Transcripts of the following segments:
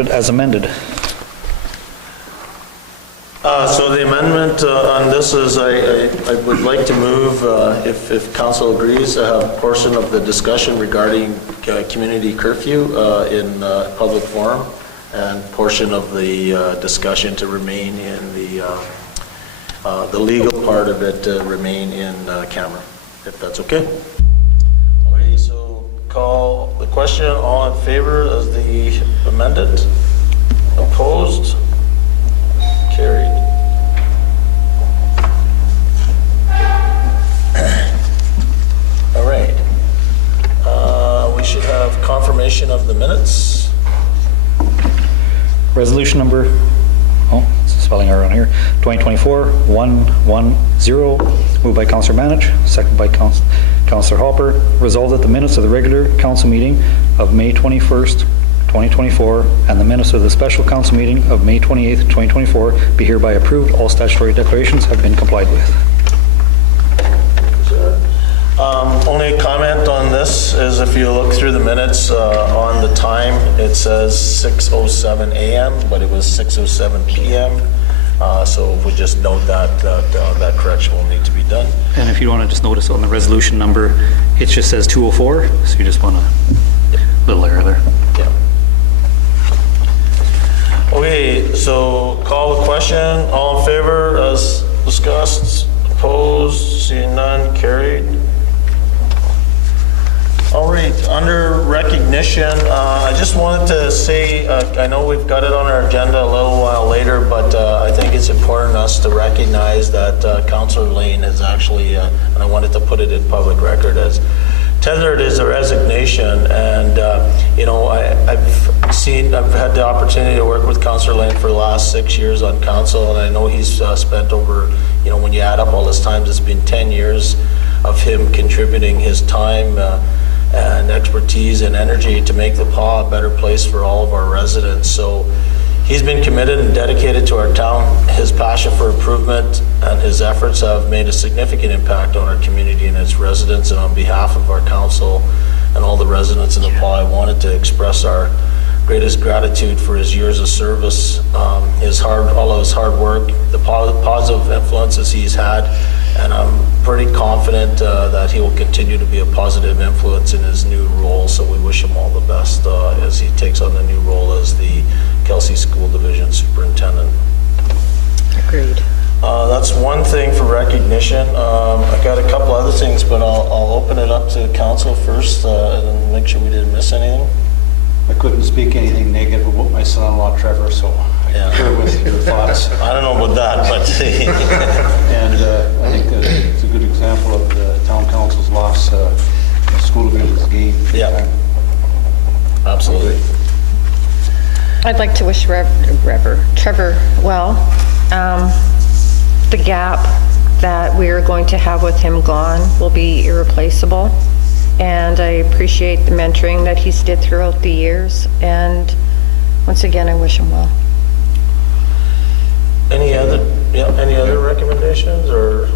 adopted as amended. So the amendment on this is I would like to move, if council agrees, to have a portion of the discussion regarding community curfew in public forum, and portion of the discussion to remain in the legal part of it to remain in camera, if that's okay. Okay, so call the question. All in favor of the amended? Opposed? Carried. All right. We should have confirmation of the minutes. Resolution number, it's a spelling error on here, 2024-110, moved by Councillor Manich, second by Councillor Hopper. Resolved that the minutes of the regular council meeting of May 21st, 2024, and the minutes of the special council meeting of May 28th, 2024 be hereby approved. All statutory declarations have been complied with. Only a comment on this is if you look through the minutes on the time, it says 6:07 a.m., but it was 6:07 p.m. So if we just note that correction will need to be done. And if you want to just notice on the resolution number, it just says 204, so you just want a little error there. Yeah. Okay, so call the question. All in favor as discussed? Opposed? Seeing none? Carried. All right, under recognition, I just wanted to say, I know we've got it on our agenda a little while later, but I think it's important us to recognize that Councillor Lane has actually, and I wanted to put it in public record, as tendered his resignation. And you know, I've had the opportunity to work with Councillor Lane for the last 6 years on council, and I know he's spent over, you know, when you add up all his times, it's been 10 years of him contributing his time and expertise and energy to make the PAW a better place for all of our residents. So he's been committed and dedicated to our town. His passion for improvement and his efforts have made a significant impact on our community and its residents. And on behalf of our council and all the residents in the PAW, I wanted to express our greatest gratitude for his years of service, all of his hard work, the positive influences he's had, and I'm pretty confident that he will continue to be a positive influence in his new role. So we wish him all the best as he takes on the new role as the Kelsey School Division Superintendent. Agreed. That's one thing for recognition. I got a couple other things, but I'll open it up to council first and make sure we didn't miss anything. I couldn't speak anything negative about my son-in-law Trevor, so I concur with your thoughts. I don't know about that, but and I think it's a good example of the town council's loss, school division's gain. Yeah, absolutely. I'd like to wish Trevor well. The gap that we're going to have with him gone will be irreplaceable. And I appreciate the mentoring that he's did throughout the years. And once again, I wish him well. Any other recommendations or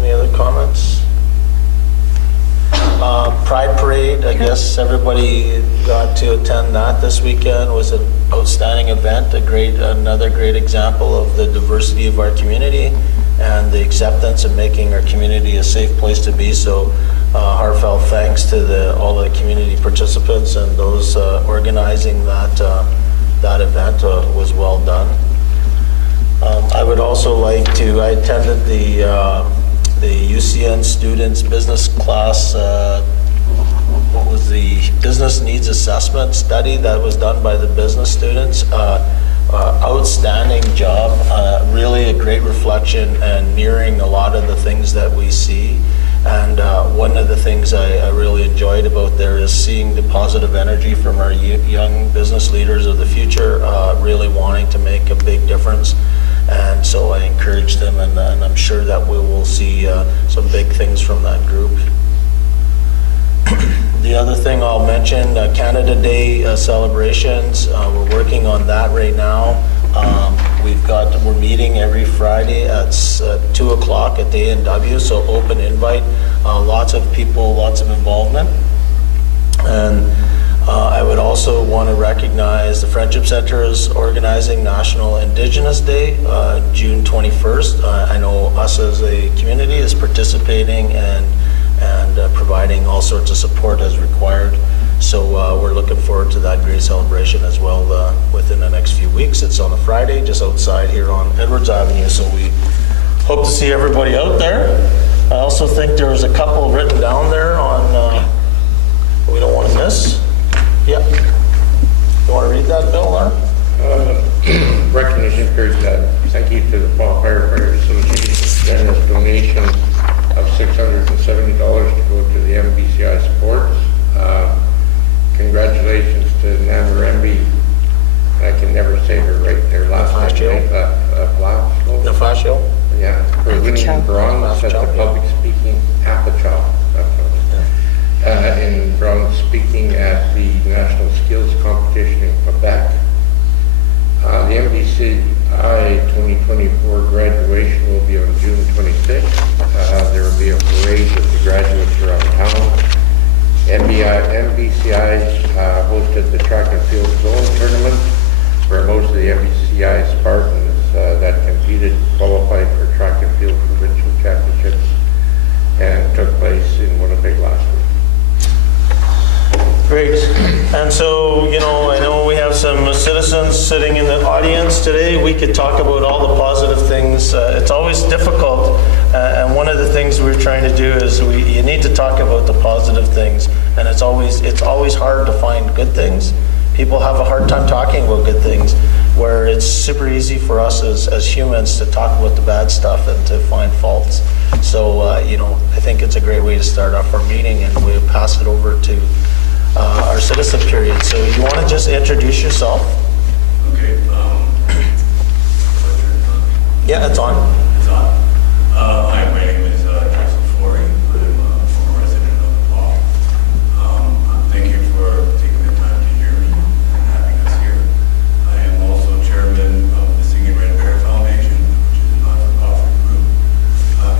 any other comments? Pride Parade, I guess everybody got to attend that this weekend. It was an outstanding event, another great example of the diversity of our community and the acceptance of making our community a safe place to be. So heartfelt thanks to all the community participants and those organizing that event. Was well done. I would also like to, I attended the UCN students business class, what was the business needs assessment study that was done by the business students. Outstanding job, really a great reflection and mirroring a lot of the things that we see. And one of the things I really enjoyed about there is seeing the positive energy from our young business leaders of the future, really wanting to make a big difference. And so I encourage them, and I'm sure that we will see some big things from that group. The other thing I'll mention, Canada Day celebrations. We're working on that right now. We're meeting every Friday at 2 o'clock at the A&W, so open invite. Lots of people, lots of involvement. And I would also want to recognize the Friendship Center is organizing National Indigenous Day, June 21st. I know us as a community is participating and providing all sorts of support as required. So we're looking forward to that great celebration as well within the next few weeks. It's on a Friday, just outside here on Edwards Avenue, so we hope to see everybody out there. I also think there was a couple written down there on we don't want to miss. Yep. You want to read that, Bill, or? Recognition period. Thank you to the Fall Firefighters Association and this donation of $670 to go to the MBCI Sports. Congratulations to Namarembi. I can never say her right there. Last name, Nafacio. Yeah, for winning bronze at the public speaking Apachow. In bronze speaking at the National Skills Competition in Quebec. The MBCI 2024 graduation will be on June 26th. There will be a parade with the graduates around town. MBCI hosted the track and field zone tournament, where most of the MBCI Spartans that competed qualified for track and field provincial championships and took place in Winnipeg last week. Great. And so, I know we have some citizens sitting in the audience today. We could talk about all the positive things. It's always difficult. And one of the things we're trying to do is you need to talk about the positive things. And it's always hard to find good things. People have a hard time talking about good things, where it's super easy for us as humans to talk about the bad stuff and to find faults. So, I think it's a great way to start off our meeting, and we'll pass it over to our citizen period. So you want to just introduce yourself? Okay. Yeah, it's on. It's on. Hi, my name is Jackson Flory. I'm a former resident of the Paul. Thank you for taking the time to hear me and having us here. I am also chairman of the Singing Red Bear Foundation, which is a not-for-profit group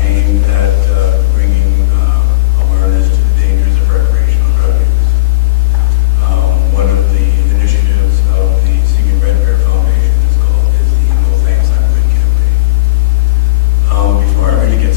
aimed at bringing awareness to the dangers of recreational drug use. One of the initiatives of the Singing Red Bear Foundation is the No Thanks I'm Good campaign. Before I really get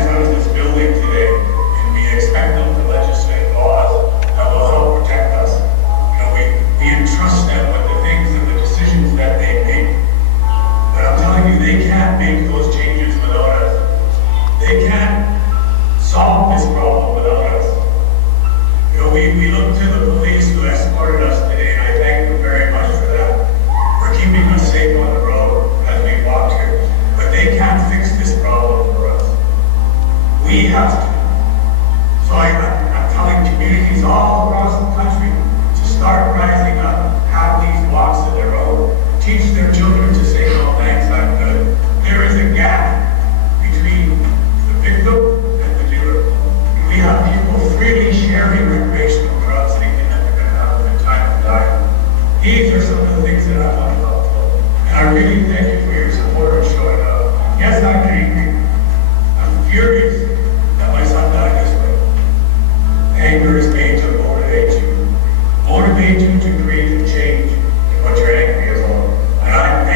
in front of this building today, and we expect them to legislate laws that will help protect us. We entrust them with the things and the decisions that they make. But I'm telling you, they can't make those changes without us. They can't solve this problem without us. We look to the police who escorted us today, and I thank them very much for that, for keeping us safe on the road as we walked here. But they can't fix this problem for us. We have to. So I'm telling communities all across the country to start rising up, have these walks of their own, teach their children to say, no thanks, I'm good. There is a gap between the victim and the doer. We have people freely sharing recreational drugs thinking that they're going to have a good time and die. These are some of the things that I want to talk about. And I really thank you for your support and showing up. Yes, I'm angry. I'm furious that my son died this way. Anger is made to motivate you. Motivate you to create a change in what you're angry about. And I'm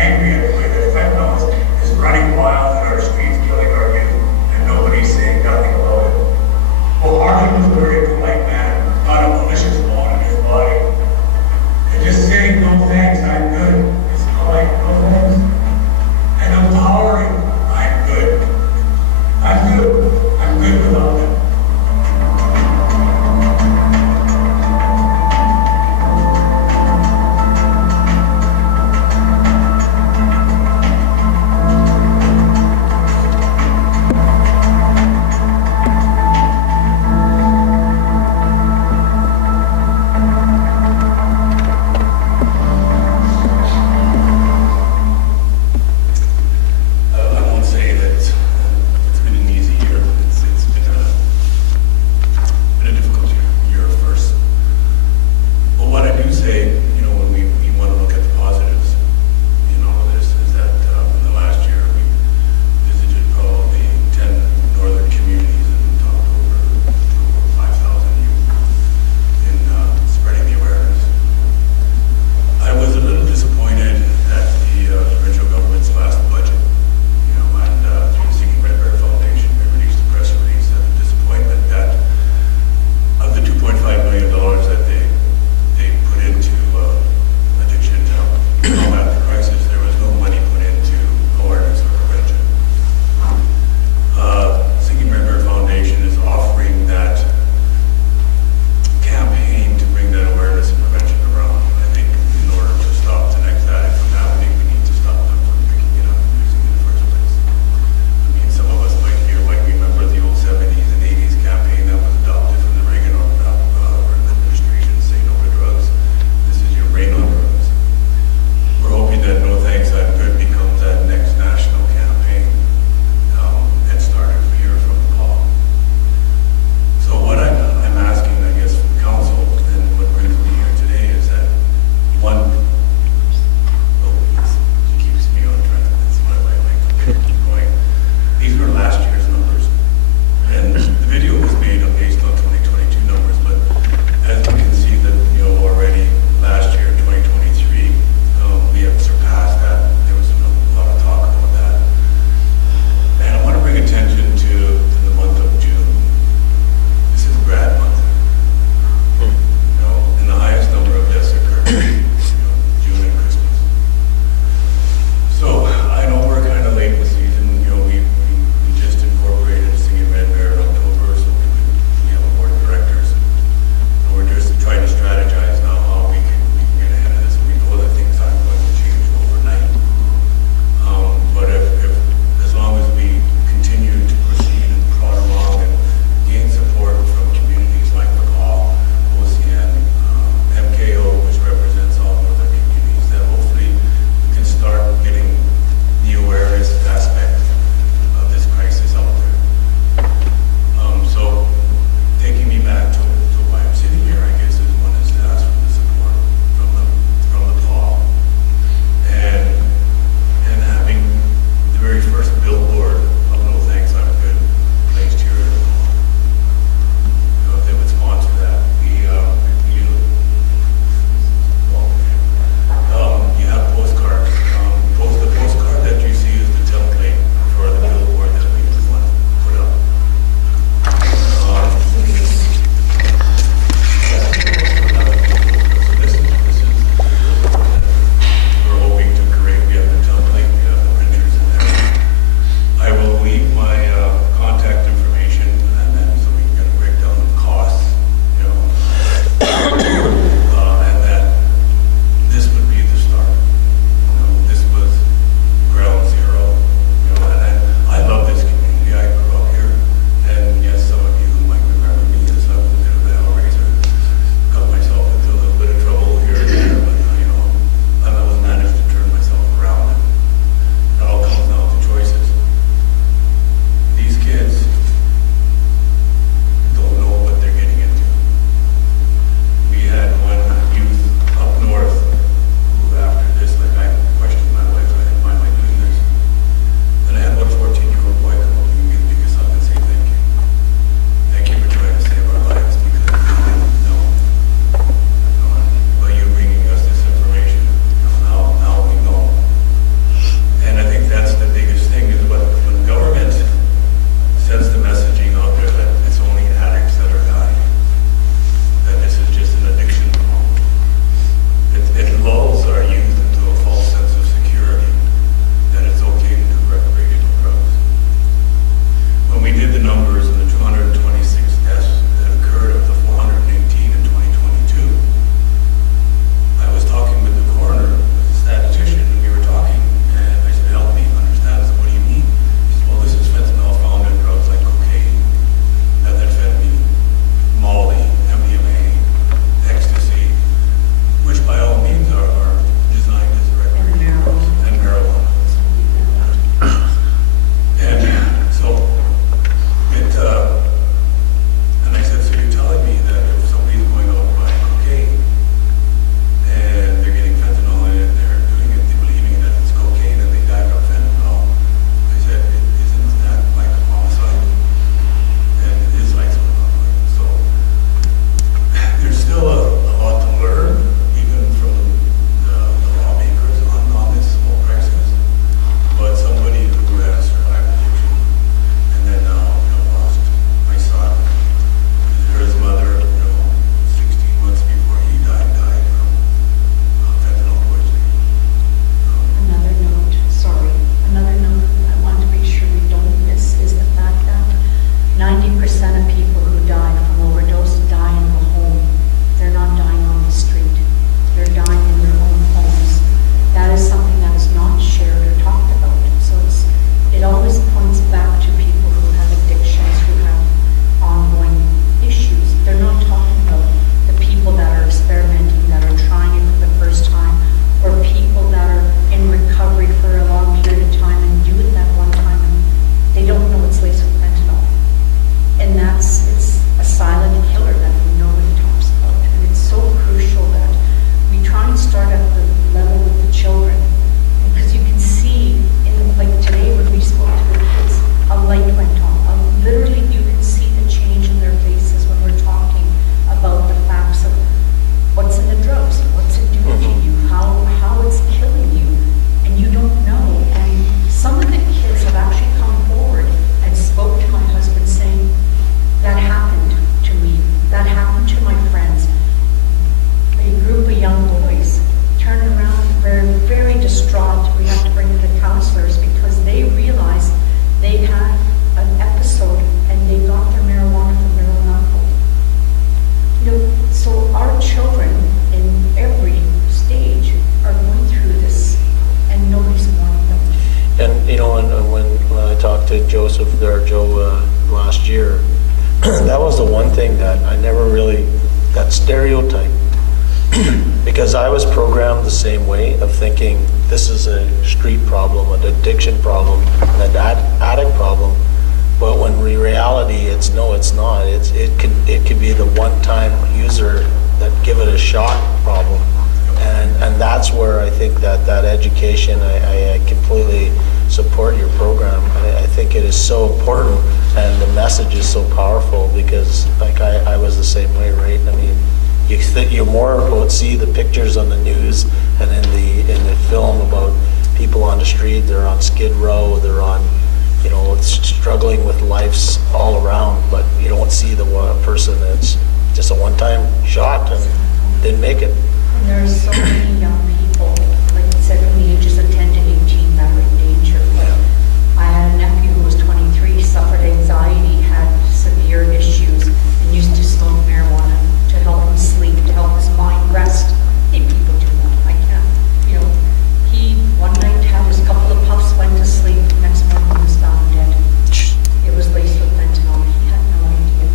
last year, that was the one thing that I never really, that stereotype, because I was programmed the same way of thinking this is a street problem, an addiction problem, an addict problem. But when in reality, it's not. It could be the one-time user that give it a shot problem, and that's where I think that education. I completely support your program. I think it is so important, and the message is so powerful because, like, I was the same way, right? I mean, you more about see the pictures on the news and in the film about people on the street. They're on Skid Row. They're on, struggling with lives all around, but you don't see the one person that's just a one-time shot and didn't make it. And there are so many young people, like you said, from the ages of 10 to 18 that are in danger. I had a nephew who was 23, suffered anxiety, had severe issues, and used to smoke marijuana to help him sleep, to help his mind rest. And people do that. I can't, he one night had his couple of puffs, went to sleep, next morning he was found dead. It was laced with fentanyl. He had no idea.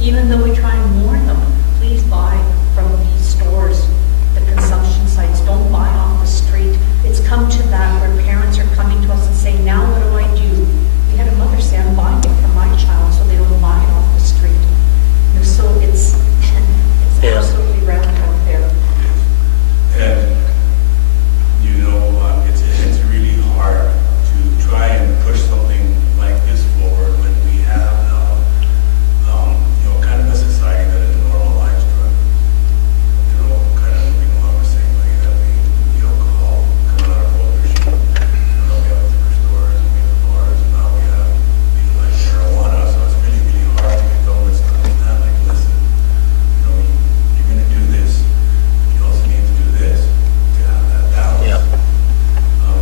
Even though we try and warn them, please buy from these stores, the consumption sites, don't buy off the street. It's come to that where parents are coming to us and saying, now what do I do? We had a mother say, I'm buying it for my child so they don't buy it off the street. So it's absolutely rampant out there. And, it's really hard to try and push something like this forward when we have, kind of a society that is normalized drug. Kind of moving along the same way that the alcohol coming out of prohibition. We have liquor stores, and we have bars, and now we have legalized marijuana. So it's really, really hard to get governments to understand, like, listen, you're going to do this, but you also need to do this to have that balance. Yeah.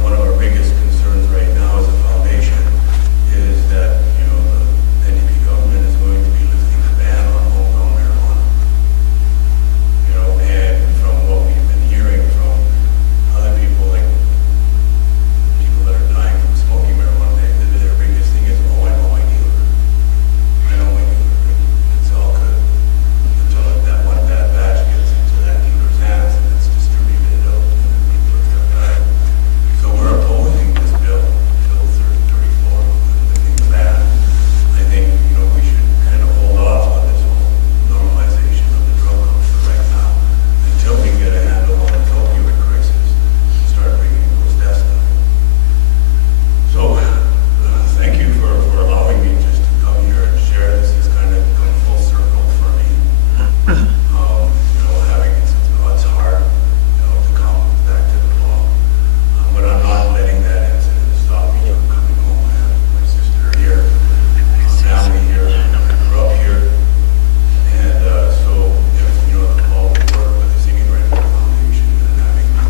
One of our biggest concerns right now as a foundation is that, the NDP government is going to be lifting the ban on homegrown marijuana. And from what we've been hearing from other people, like people that are dying from smoking marijuana, their biggest thing is, I know my dealer. I know my dealer. It's all good until that one bad batch gets into that dealer's hands and it's distributed out and people are going to die. So we're opposing this bill, Bill 34, lifting the ban. I think, we should kind of hold off on this whole normalization of the drug culture right now until we get a handle on the opioid crisis and start bringing those deaths down. So, thank you for allowing me just to come here and share. This has kind of come full circle for me. Having it's hard, to come back to the law. But I'm not letting that incident stop me from coming home. I have my sister here, family here, I grew up here. And so, if, the law will work with the Singing Right Now Foundation and having the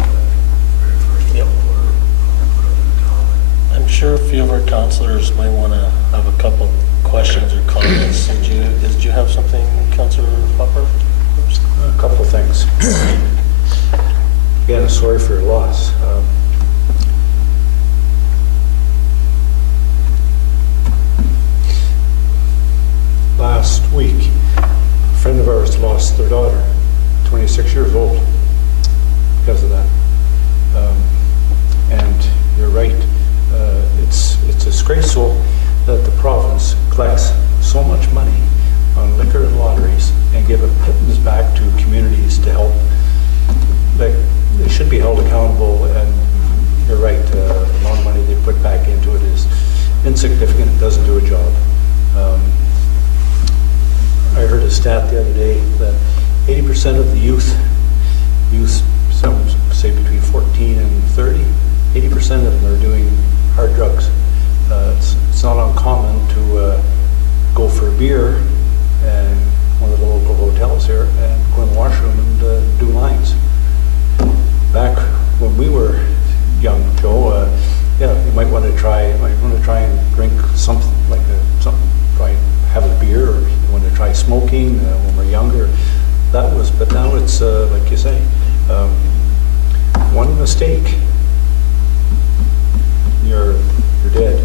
very first Yep. order put up in town. I'm sure a few of our councillors might want to have a couple questions or comments. Did you have something, Councillor Hopper? A couple of things. Again, sorry for your loss. Last week, a friend of ours lost their daughter, 26 years old, because of that. And you're right, it's disgraceful that the province collects so much money on liquor and lotteries and give a pittance back to communities to help. They should be held accountable, and you're right, the amount of money they put back into it is insignificant, it doesn't do a job. I heard a stat the other day that 80% of the youth, some say between 14 and 30, 80% of them are doing hard drugs. It's not uncommon to go for a beer and one of the local hotels here and go in the washroom and do lines. Back when we were young, Joe, you might want to try and drink something try have a beer, or you want to try smoking when we're younger. But now it's like you say, one mistake, you're dead.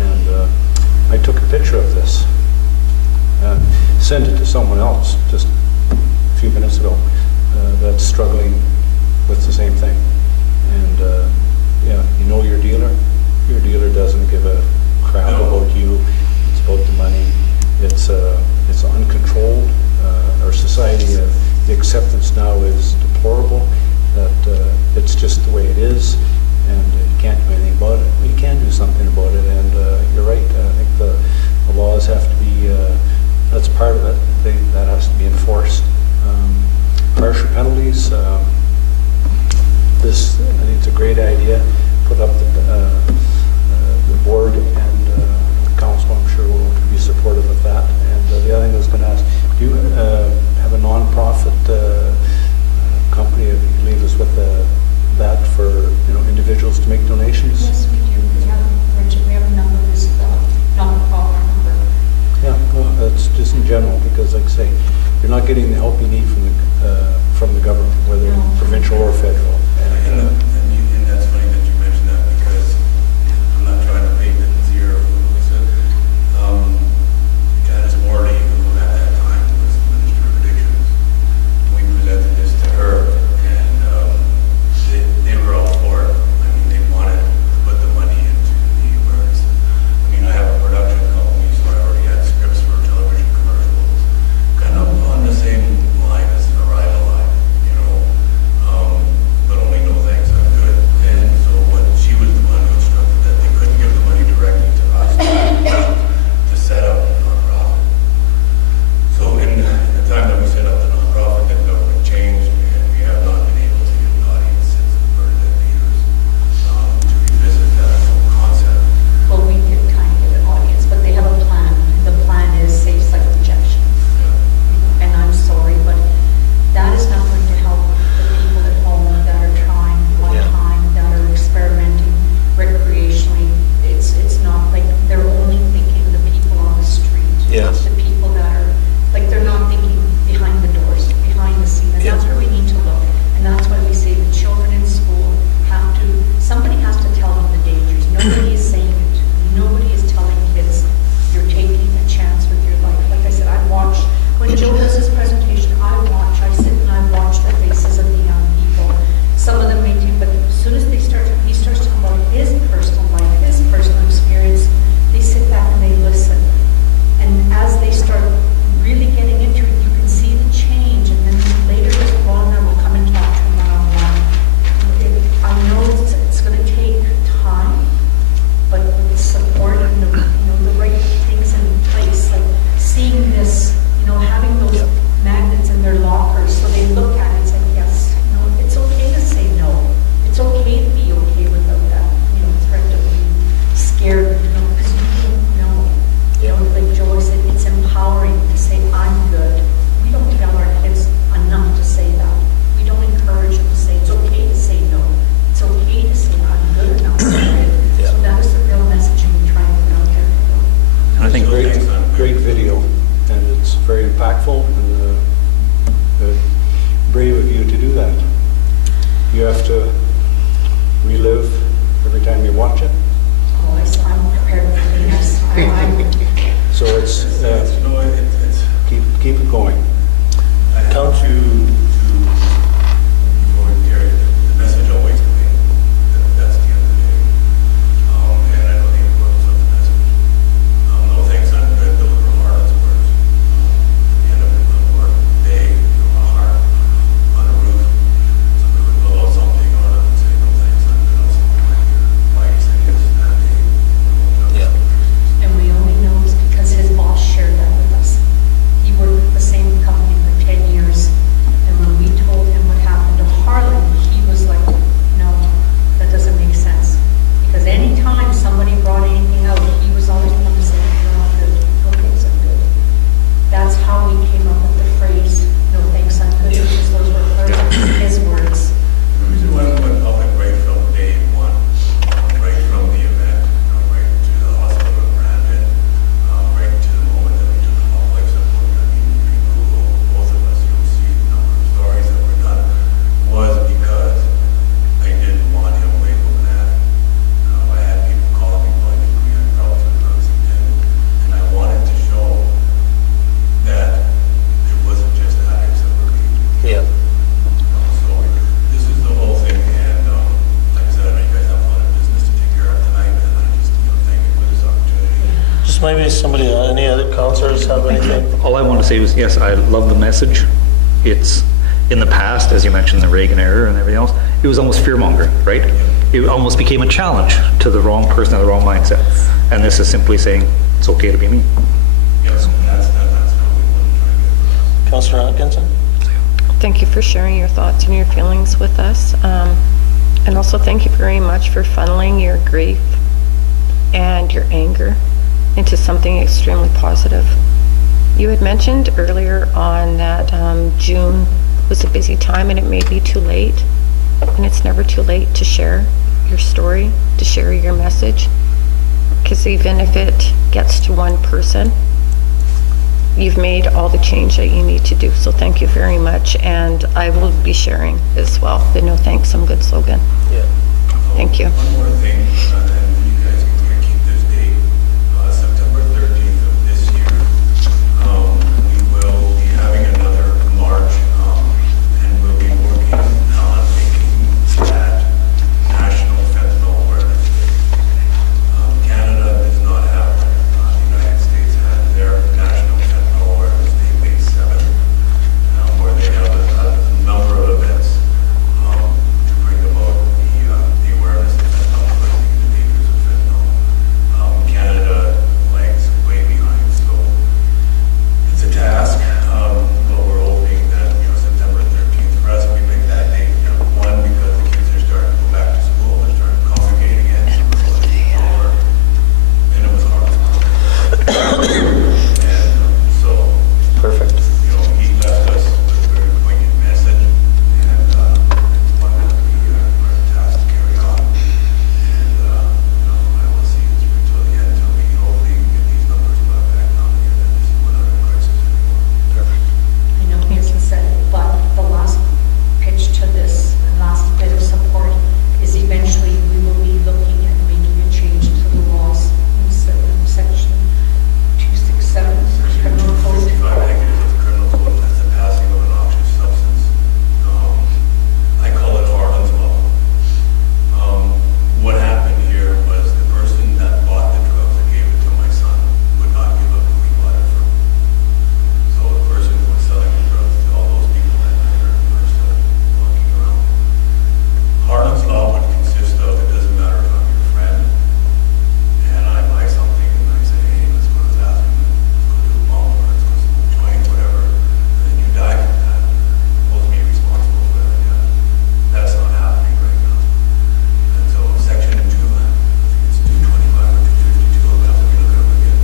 And I took a picture of this and sent it to someone else just a few minutes ago that's struggling with the same thing. And yeah, you know your dealer doesn't give a crap about you. It's about the money. It's uncontrolled. Our society, the acceptance now is deplorable, that it's just the way it is, and you can't do anything about it. Well, you can do something about it, and you're right. I think the laws have to be, that's part of it. That has to be enforced. Harsher penalties. This, I think it's a great idea. Put up the board and the council, I'm sure, will be supportive of that. And the other thing I was going to ask, do you have a non-profit company that you leave us with that for individuals to make donations? Yes, we do. We have a number of this non-profit number. Yeah, well, that's just in general, because like I say, you're not getting the help you need from the government, whether No. provincial or federal. And that's funny that you mentioned that, because I'm not trying to make it zero, Lisa. Janice Morley, who at that time was the Minister of Addictions, we presented this to her, and they were all for it. I mean, they wanted to put the money into the awareness. I mean, I have a production company, so I already had scripts for television commercials, kind of on the same line as Arrival Line, but only no thanks, I'm good. And so what she was the one who instructed that they couldn't give the money directly to us to set up the nonprofit. So in the time that we set up the nonprofit, the government changed, and we have not been able to get an audience since the Bernadette Peters to revisit that whole concept. Well, we did kind of get an audience, but they have a plan. The plan is safe site rejection. And I'm sorry, but that is not going to help the people at home that are trying one time, that are experimenting recreationally. It's not like they're only thinking the people on the street. Yes. The people that are, like, they're not thinking behind the doors, behind the scene. And that's where we need to look. And that's why we say the children in school have to, somebody has to tell them the dangers. Nobody is saying it. Nobody is telling kids you're taking a chance with your life. Like I said, I watch, when Joe does his presentation, I sit and I watch the faces of the young people. Some of them may take, but as soon as he starts talking about his personal life, his personal experience, they sit back and they listen. And as they start really getting into it, you can see the change. And then later, Mr. Wallner will come and talk to him one-on-one. I know it's going to take time, but with the support and the right things in place, like seeing this, having those magnets in their lockers, so they look at it and say, yes, it's okay to say no. It's okay to be okay without that, threat of being scared, because you don't know. Like Joe said, it's empowering to say, I'm good. We don't tell our kids enough to say that. We don't encourage them to say, it's okay to say no. It's okay to say, I'm good enough. So that is the real messaging we try and put out there. I think great video, and it's very impactful, and brave of you to do that. You have to relive every time you watch it. Oh, I'm prepared for this. So it's keep it going. I have to before we carry the message always clear. That's the end of the day. And I don't think it works up the message. No thanks, I'm good. Those were Marlon's words. At the end of the work day, a heart on the roof. Somebody would blow out something on it and say, no thanks, I'm good. Something like here. Why you say yes that day? Yeah. And we only know it's because his boss shared that with us. He worked the same somebody, any other counselors have anything? All I wanted to say was, yes, I love the message. It's, in the past, as you mentioned, the Reagan era and everything else, it was almost fear-mongering, right? It almost became a challenge to the wrong person and the wrong mindset. And this is simply saying, it's okay to be me. Yes, that's how we want to try to get across. Councillor Atkinson? Thank you for sharing your thoughts and your feelings with us. And also thank you very much for funneling your grief and your anger into something extremely positive. You had mentioned earlier on that June was a busy time and it may be too late. And it's never too late to share your story, to share your message. Because even if it gets to one person, you've made all the change that you need to do. So thank you very much. And I will be sharing as well. The no thanks, some good slogan. Yeah. Thank you. One more thing, and you guys can keep this date, September 13th of this year. We will be having another march, and we'll be working on making that National Fentanyl Awareness Day. Canada does not have it. The United States has their National Fentanyl Awareness Day, May 7th, where they have a number of events to bring about the awareness of fentanyl, the dangers of fentanyl. Canada lags way behind, so it's a task, but we're hoping that, September 13th for us, we make that date, one, because the kids are starting to go back to school, they're starting to congregate again, so we're going to be over, and it was hard. And so, Perfect. he left us with a very poignant message, and it's one that we are tasked to carry on. And, I will see it through till the end, till we hopefully get these numbers brought back down here, that this is not a crisis anymore. I know he hasn't said it, but the last pitch to this, and last bit of support, is eventually we will be looking at making a change to the laws in section 267, criminal code. 65, I think it is the criminal code, that's the passing of a noxious substance. I call it Harlan's Law. What happened here was the person that bought the drugs and gave it to my son would not give up who he bought it from. So the person who was selling the drugs to all those people that night are still walking around. Harlan's Law would consist of, it doesn't matter if I'm your friend, and I buy something and I say, hey, let's go to the bathroom, let's go do a bump, or let's go smoke a joint, whatever, and then you die from that. Hold me responsible for that. Yeah. That's not happening right now. And so section 2, I think it's 225 or 252, I'll have to relook it up again.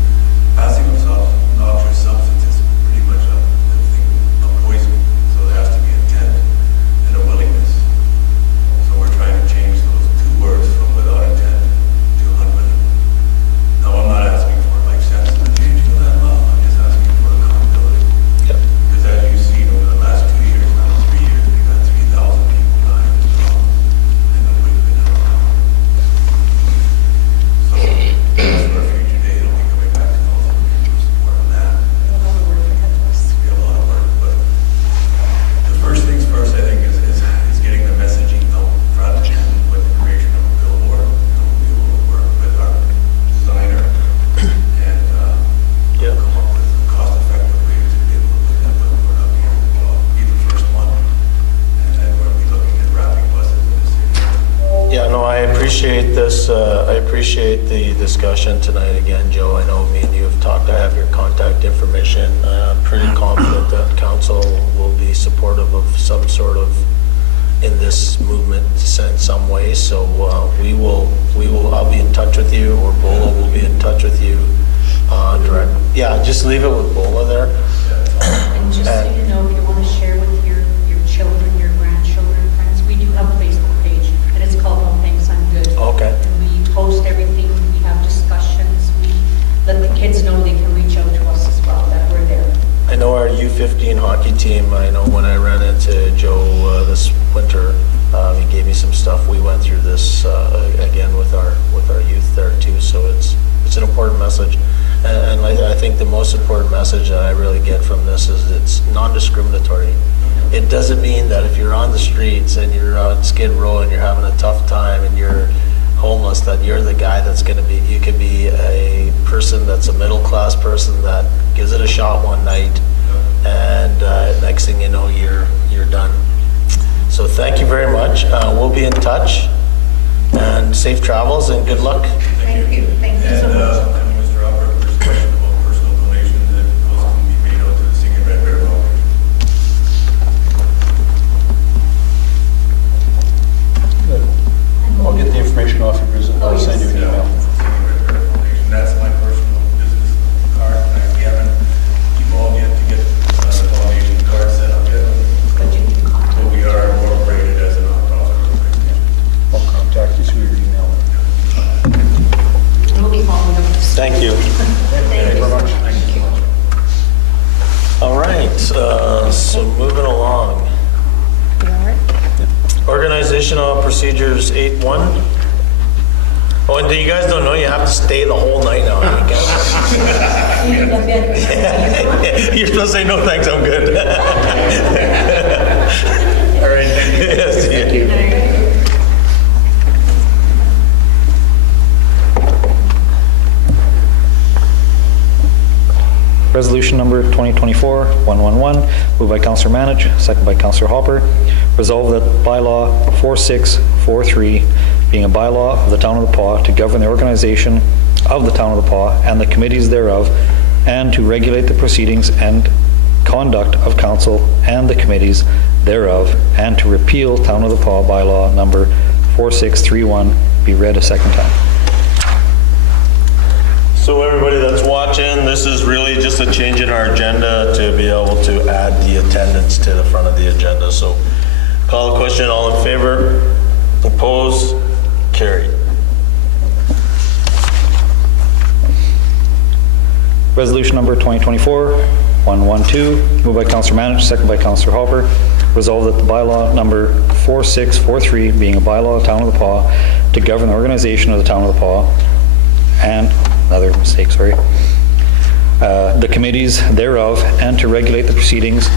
Passing of noxious substance is pretty much a thing of poison, so there has to be intent and a willingness. So we're trying to change those two words from without intent to unwilling. Now, I'm not asking for a life sentence in the changing of that law, I'm just asking for accountability. Yep. Because as you've seen over the last 2 years, now 3 years, we've had 3,000 people dying of this problem, and nobody's been held accountable. So, that's for a future day, it'll be coming back to council for support on that. A lot of work ahead of us. Be a lot of work, but the first things first, I think, is getting the messaging out front, and with the creation of a billboard, we will work with our designer and Yeah. come up with cost-effective ways to be able to put that billboard up here. Well, be the first one, and then we'll be looking at wrapping buses in the city. Yeah, no, I appreciate this, I appreciate the discussion tonight again, Joe. I know me and you have talked, I have your contact information. I'm pretty confident that council will be supportive of some sort of, in this movement in some way. So I'll be in touch with you, or Bola will be in touch with you direct. Yeah, just leave it with Bola there. And just so you know, if you want to share with your children, your grandchildren, friends, we do have a Facebook page, and it's called No Thanks, I'm Good. Okay. And we post everything, we have discussions, we let the kids know they can reach out to us as well, that we're there. I know our U15 hockey team, I know when I ran into Joe this winter, he gave me some stuff. We went through this again with our youth there too, so it's an important message. And I think the most important message that I really get from this is it's non-discriminatory. It doesn't mean that if you're on the streets and you're on Skid Row and you're having a tough time and you're homeless, that you're the guy that's gonna be, you could be a person that's a middle-class person that gives it a shot one night, and next thing you know, you're done. So thank you very much. We'll be in touch, and safe travels and good luck. Thank you so And, much. Mr. Albert, there's a question about personal donations that also can be made out to the Singing Red Bear Foundation. I'll get the information off you, Bruce, and I'll send you an email. Singing Red Bear Foundation, that's my personal business card, and we haven't evolved yet to get the foundation card set up yet. But you can contact. But we are incorporated as a nonprofit organization. I'll contact you through your email. We'll be following up. Thank you. Thank you very much. Thank you. All right, so moving along. You all right? Organizational procedures 8.1. Oh, and you guys don't know, you have to stay the whole night now. You're supposed to say, no, thanks, I'm good. All right, thank you. Yes, yeah. Thank you. Resolution number 2024-111, moved by Councillor Manich, second by Councillor Hopper. Resolved that bylaw 4643, being a bylaw of the Town of the Paw to govern the organization of the Town of the Paw and the committees thereof, and to regulate the proceedings and conduct of council and the committees thereof, and to repeal Town of the Paw bylaw number 4631, be read a second time. So everybody that's watching, this is really just a change in our agenda to be able to add the attendance to the front of the agenda. So call the question, all in favor? Opposed? Carried. Resolution number 2024-112, moved by Councillor Manich, second by Councillor Hopper. Resolved that the bylaw number 4643, being a bylaw of the Town of the Paw to govern the organization of the Town of the Paw, and, another mistake, sorry, the committees thereof, and to regulate the proceedings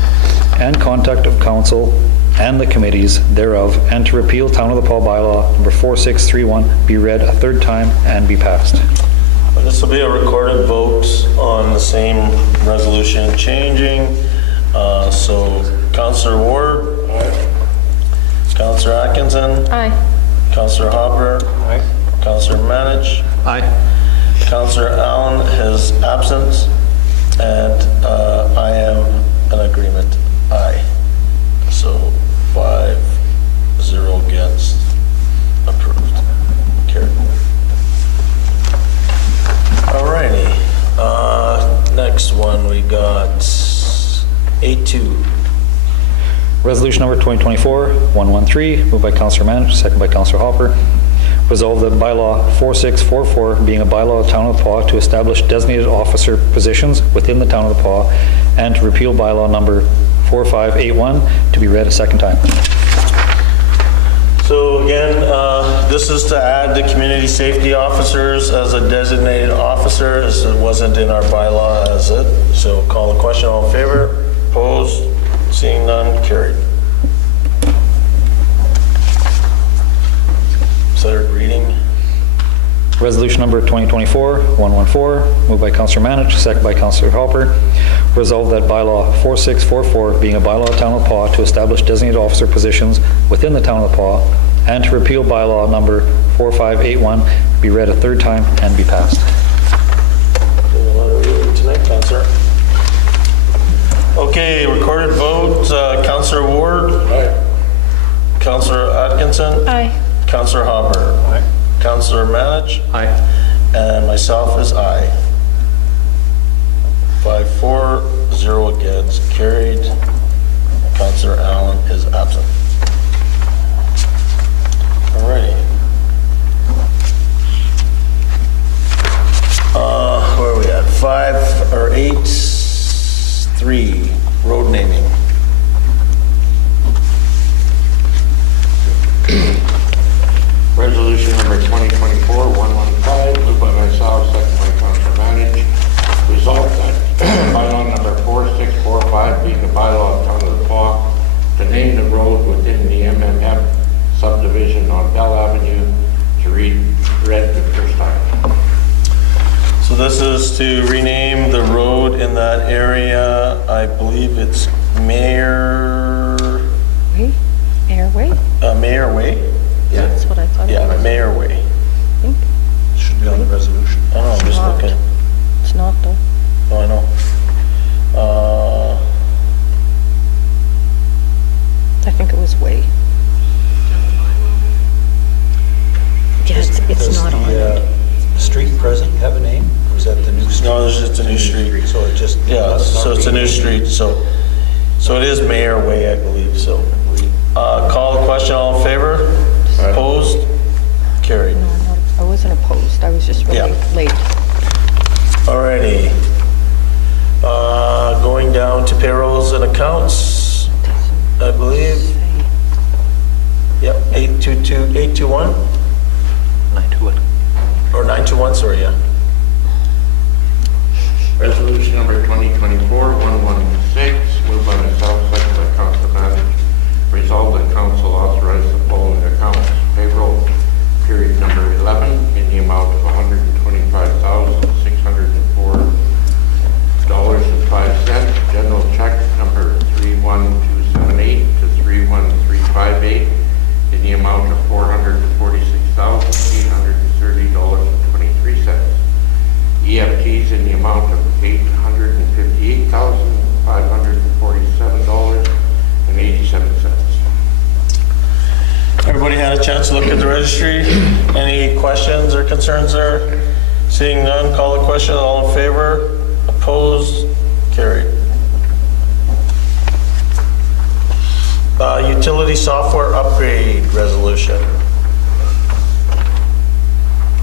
and conduct of council and the committees thereof, and to repeal Town of the Paw bylaw number 4631, be read a third time and be passed. This will be a recorded vote on the same resolution changing. So Councillor Ward. Aye. Councillor Atkinson. Aye. Councillor Hopper. Aye. Councillor Manich. Aye. Councillor Allen is absent, and I am in agreement. Aye. So 5-0 against. Approved. Carried. Alrighty. Next one we got 8.2. Resolution number 2024-113, moved by Councillor Manich, second by Councillor Hopper. Resolved that bylaw 4644, being a bylaw of the Town of the Paw to establish designated officer positions within the Town of the Paw, and to repeal bylaw number 4581, to be read a second time. So again, this is to add the community safety officers as a designated officer, as it wasn't in our bylaw as it. So call the question, all in favor? Opposed? Seeing none, carried. Third reading. Resolution number 2024-114, moved by Councillor Manich, second by Councillor Hopper. Resolved that bylaw 4644, being a bylaw of Town of the Paw to establish designated officer positions within the Town of the Paw, and to repeal bylaw number 4581, be read a third time and be passed. We'll let her read it tonight, Councillor. Okay, recorded vote. Councillor Ward. Aye. Councillor Atkinson. Aye. Councillor Hopper. Aye. Councillor Manich. Aye. And myself is aye. 5-4-0 against, carried. Councillor Allen is absent. Alrighty. Where are we at? 8-3, road naming. Resolution number 2024-115, moved by myself, second by Councillor Manich. Resolved that bylaw number 4645, being the bylaw of Town of the Paw, to name the road within the MMF subdivision on Bell Avenue to read So this is to rename the road in that area. I believe it's Mayor Airway? Mayor Way? Yeah. That's what I thought. it Yeah, was. Mayor Way. I think. Should be on the resolution. I don't know, I'm just Not. looking. It's not though. Oh, I know. I think it was Way. Yeah, it's not on it. Does the street present have a name, or is that the new street? No, it's just a new street. So it just. Yeah, not so it's a new renamed. street, so it is Mayor Way, I believe, so. Call the question, all in favor? Opposed? Carried. No, I wasn't opposed. I was just really Yeah. late. Alrighty. Going down to payrolls and accounts, I believe. Yep, 821, 921. or 921, sorry, yeah. Resolution number 2024-116, moved by myself, second by Councilor Manning. Resolved that council authorize the following accounts. Payroll period number 11 in the amount of $125,604.05. General check number 31278 to 31358 in the amount of $446,830.23. EFTs in the amount of $858,547.87. Everybody had a chance to look at the registry? Any questions or concerns there? Seeing none, call the question, all in favor? Opposed? Carried. Utility software upgrade resolution.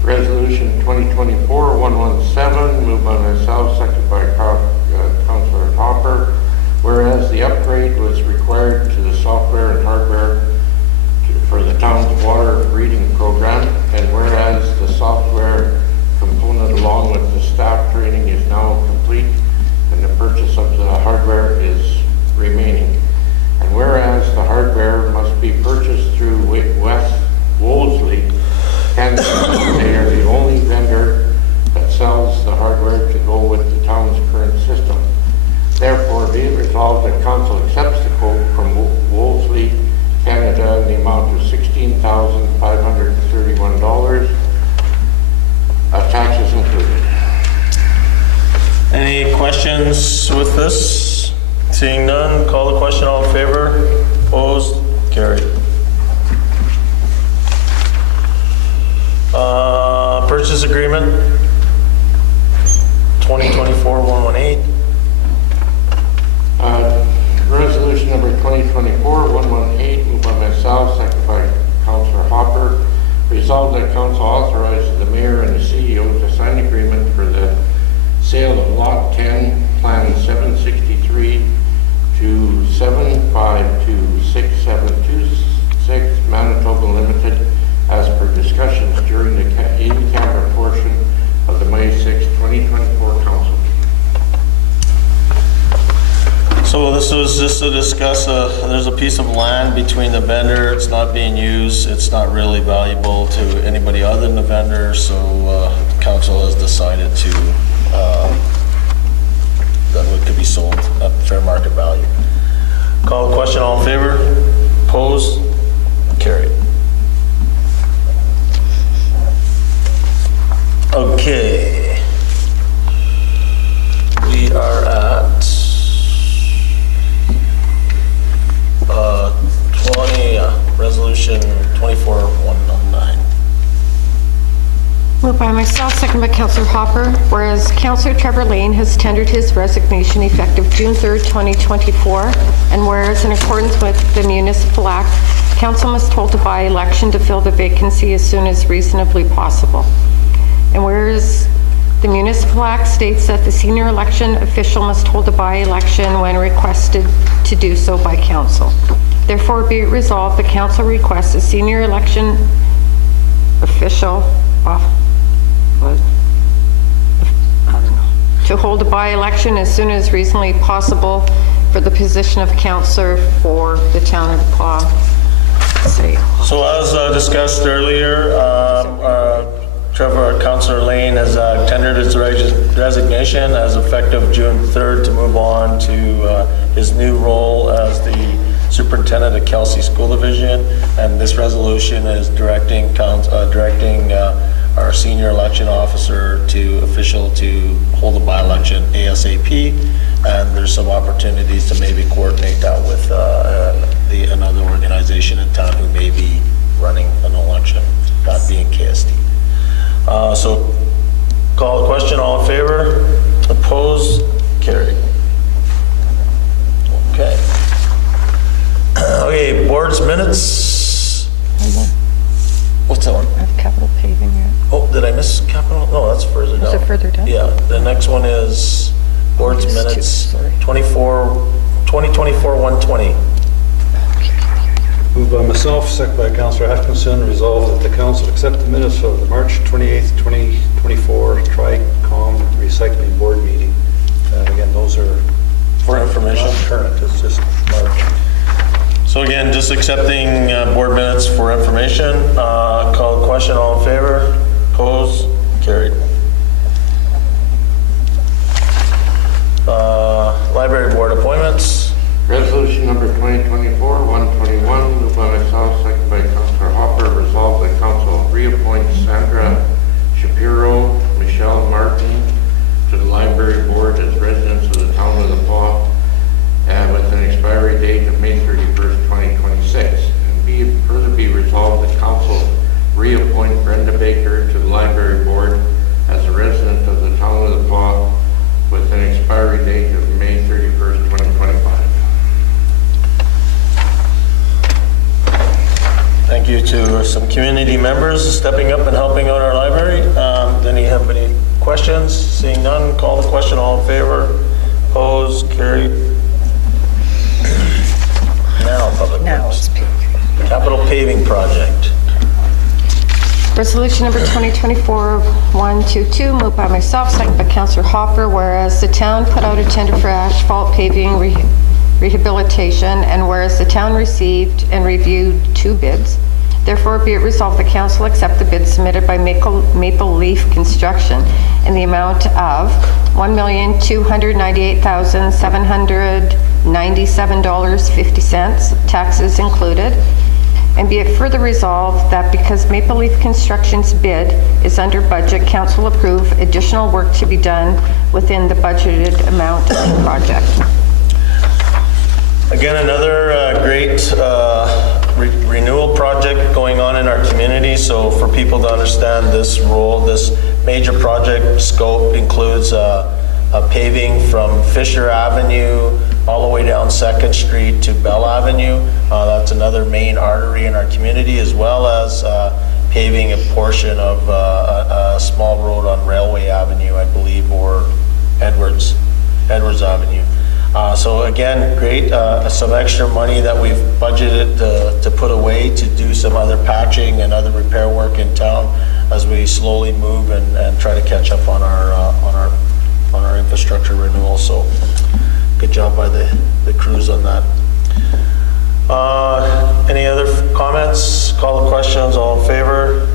Resolution 2024-117, moved by myself, seconded by Councilor Hopper. Whereas the upgrade was required to the software and hardware for the town's water reading program, and whereas the software component along with the staff training is now complete and the purchase of the hardware is remaining. And whereas the hardware must be purchased through West Wolseley, Canada. They are the only vendor that sells the hardware to go with the town's current system. Therefore, be it resolved that council accepts the quote from Wolseley, Canada in the amount of $16,531, taxes included. Any questions with this? Seeing none, call the question, all in favor? Opposed? Carried. Purchase agreement, 2024-118. Resolution number 2024-118, moved by myself, seconded by Councilor Hopper. Resolved that council authorizes the mayor and the CEO to sign agreement for the sale of Lot 10, Plan 763 to 7526726 Manitoba Limited, as per discussions during the in-camera portion of the May 6, 2024 council meeting. So this was just to discuss, there's a piece of land between the vendor, it's not being used, it's not really valuable to anybody other than the vendor, so council has decided to, that it could be sold at fair market value. Call the question, all in favor? Opposed? Carried. Okay. We are at 20, resolution 24-119. Moved by myself, second by Councillor Hopper. Whereas Councillor Trevor Lane has tendered his resignation effective June 3rd, 2024, and whereas in accordance with the Municipal Act, council must hold a by-election to fill the vacancy as soon as reasonably possible. And whereas the Municipal Act states that the senior election official must hold a by-election when requested to do so by council. Therefore, be it resolved, the council requests a senior election official to hold a by-election as soon as reasonably possible for the position of councillor for the town of Paw. So as discussed earlier, Councillor Lane has tendered his resignation as effective June 3rd to move on to his new role as the superintendent of Kelsey School Division. And this resolution is directing our senior election officer to hold a by-election ASAP. And there's some opportunities to maybe coordinate that with another organization in town who may be running an election, that being KSD. So call the question, all in favor? Opposed? Carried. Okay. Okay, board's minutes. What's that one? I have capital paving here. Oh, did I miss capital? No, that's further down. Is it further down? Yeah, the next one is board's Just two, minutes, sorry. 2024-120. Moved by myself, second by Councillor Atkinson, resolved that the council accept the minutes of the March 28th, 2024 Tricom Recycling Board meeting. And again, those are For information. not current, it's just March. So again, just accepting board minutes for information. Call the question, all in favor? Opposed? Carried. Library board appointments. Resolution number 2024-121, moved by myself, second by Councillor Hopper, resolved that council reappoint Sandra Shapiro, Michelle Martin to the library board as residents of the town of the Paw, with an expiry date of May 31st, 2026. And further be resolved that council reappoint Brenda Baker to the library board as a resident of the town of the Paw with an expiry date of May 31st, 2025. Thank you to some community members stepping up and helping out our library. Then you have any questions? Seeing none, call the question, all in favor? Opposed? Carried. Now, public Now works. it's paving. Capital paving project. Resolution number 2024-122, moved by myself, second by Councillor Hopper, whereas the town put out a tender for asphalt paving rehabilitation, and whereas the town received and reviewed 2 bids, therefore be it resolved the council accept the bid submitted by Maple Leaf Construction in the amount of $1,298,797.50, taxes included. And be it further resolved that because Maple Leaf Construction's bid is under budget, council approve additional work to be done within the budgeted amount of the project. Again, another great renewal project going on in our community. So for people to understand this major project scope includes a paving from Fisher Avenue all the way down 2nd Street to Bell Avenue. That's another main artery in our community, as well as paving a portion of a small road on Railway Avenue, I believe, or Edwards Avenue. So again, great, some extra money that we've budgeted to put away to do some other patching and other repair work in town as we slowly move and try to catch up on our infrastructure renewal. So good job by the crews on that. Any other comments? Call the questions. All in favor?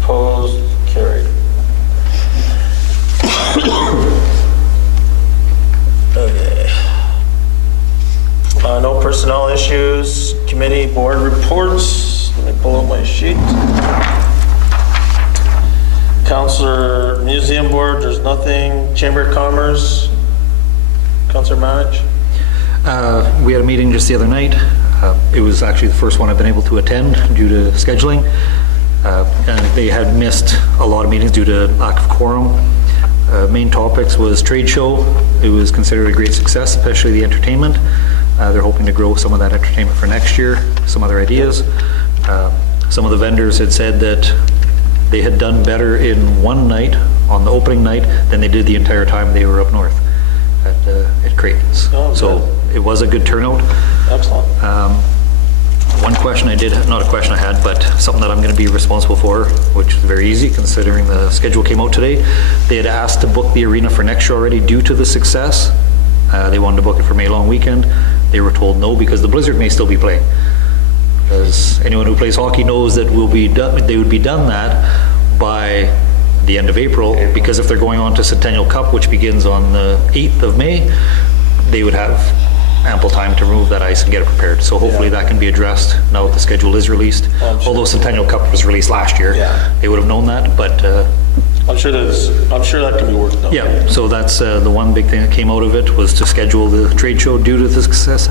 Opposed? Carried. Okay. No personnel issues. Committee board reports. Let me pull up my sheet. Councillor Museum Board, there's nothing. Chamber of Commerce. Councillor Manich. We had a meeting just the other night. It was actually the first one I've been able to attend due to scheduling. And they had missed a lot of meetings due to lack of quorum. Main topics was trade show. It was considered a great success, especially the entertainment. They're hoping to grow some of that entertainment for next year, some other ideas. Some of the vendors had said that they had done better in one night, on the opening night, than they did the entire time they were up north at Creighton's. Oh, so good. it was a good turnout. Excellent. One question I did, not a question I had, but something that I'm going to be responsible for, which is very easy considering the schedule came out today. They had asked to book the arena for next year already due to the success. They wanted to book it for May long weekend. They were told no because the blizzard may still be playing. As anyone who plays hockey knows that they would be done that by the end of April, because if they're going on to Centennial Cup, which begins on the 8th of May, they would have ample time to remove that ice and get it prepared. So hopefully that can be addressed now that the schedule is released. Although Centennial Cup was released last year, they would have known that, but I'm sure that can be worked out. yeah, so that's the one big thing that came out of it, was to schedule the trade show due to the success.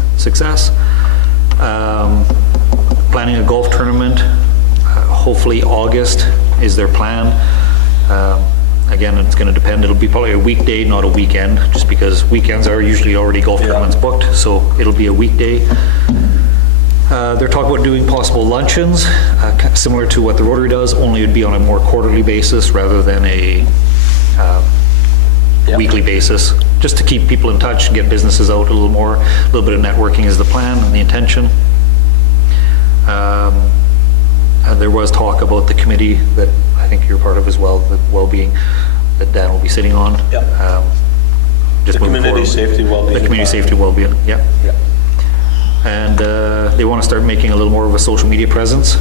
Planning a golf tournament, hopefully August is their plan. Again, it's going to depend. It'll be probably a weekday, not a weekend, just because weekends are usually already golf tournaments booked, so it'll be a weekday. They're talking about doing possible luncheons, similar to what the Rotary does, only it'd be on a more quarterly basis rather than a weekly basis, just to keep people in touch and get businesses out a little more. A little bit of networking is the plan and the intention. And there was talk about the committee that I think you're part of as well, the well-being that Dan will be sitting on. Just The moving community forward. safety well-being. The community safety well-being, yeah. And they want to start making a little more of a social media presence,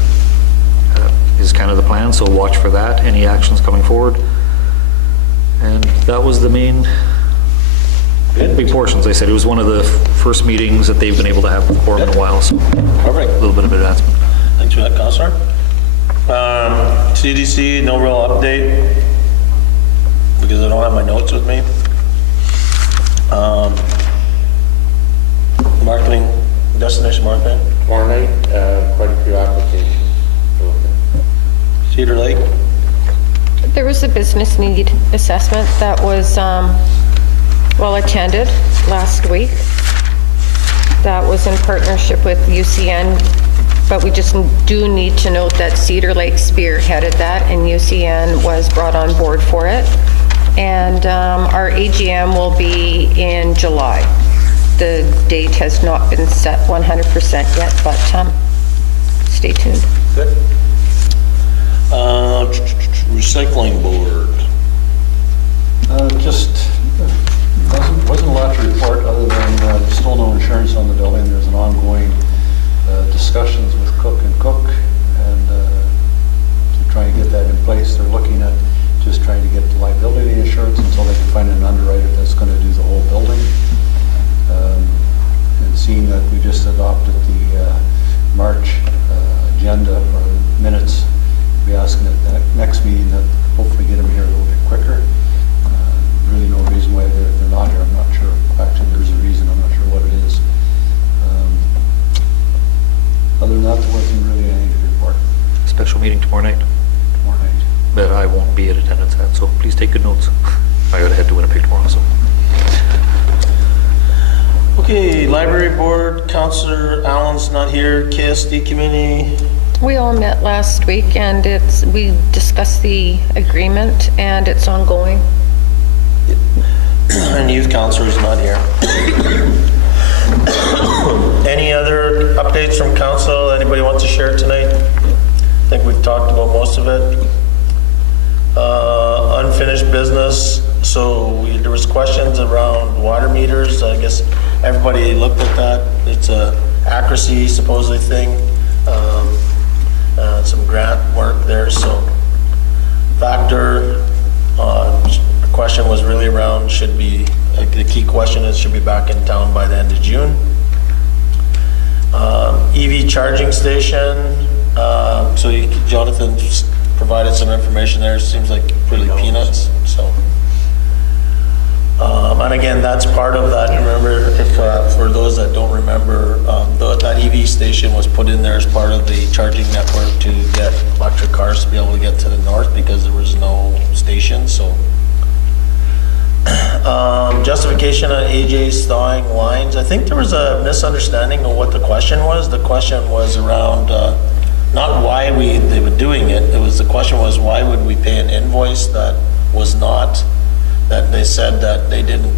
is kind of the plan, so watch for that, any actions coming forward. And that was the main big portions. I said it was one of the first meetings that they've been able to have with quorum in a while, so a Perfect. little bit of advancement. Thanks for that, Counselor. CDC, no real update, because I don't have my notes with me. Marketing, destination marketing, Tomorrow night, quite a few applications. Cedar Lake. There was a business need assessment that was well attended last week. That was in partnership with UCN, but we just do need to note that Cedar Lake spearheaded that, and UCN was brought on board for it. And our AGM will be in July. The date has not been set 100% yet, but stay tuned. Good. Recycling board. Just, wasn't a lot to report other than there's still no insurance on the building. There's an ongoing discussions with Cook and Cook, and to try and get that in place. They're looking at just trying to get the liability insurance until they can find an underwriter that's going to do the whole building. And seeing that we just adopted the March agenda or minutes, we'll be asking at that next meeting that hopefully get them here a little bit quicker. Really no reason why they're not here. I'm not sure. Actually, there's a reason. I'm not sure what it is. Other than that, there wasn't really anything to report Special meeting tomorrow night, tomorrow night. but I won't be at attendance at, so please take good notes. I gotta head to Winnipeg tomorrow, so. Okay, library board, Counselor Allen's not here, KSD committee. We all met last week, and we discussed the agreement, and it's ongoing. And youth counselor's not here. Any other updates from council anybody wants to share tonight? I think we've talked about most of it. Unfinished business, so there was questions around water meters. I guess everybody looked at that. It's a accuracy supposedly thing. Some grant work there, so factor question was really around the key question is should be back in town by the end of June. EV charging station, so Jonathan provided some information there. Seems like pretty peanuts, so. And again, that's part of that. Remember, if for those that don't remember, that EV station was put in there as part of the charging network to get electric cars to be able to get to the north because there was no station, so. Justification on AJ's thawing lines. I think there was a misunderstanding of what the question was. The question was around not why they were doing it. The question was why would we pay an invoice that was not, that they said that they didn't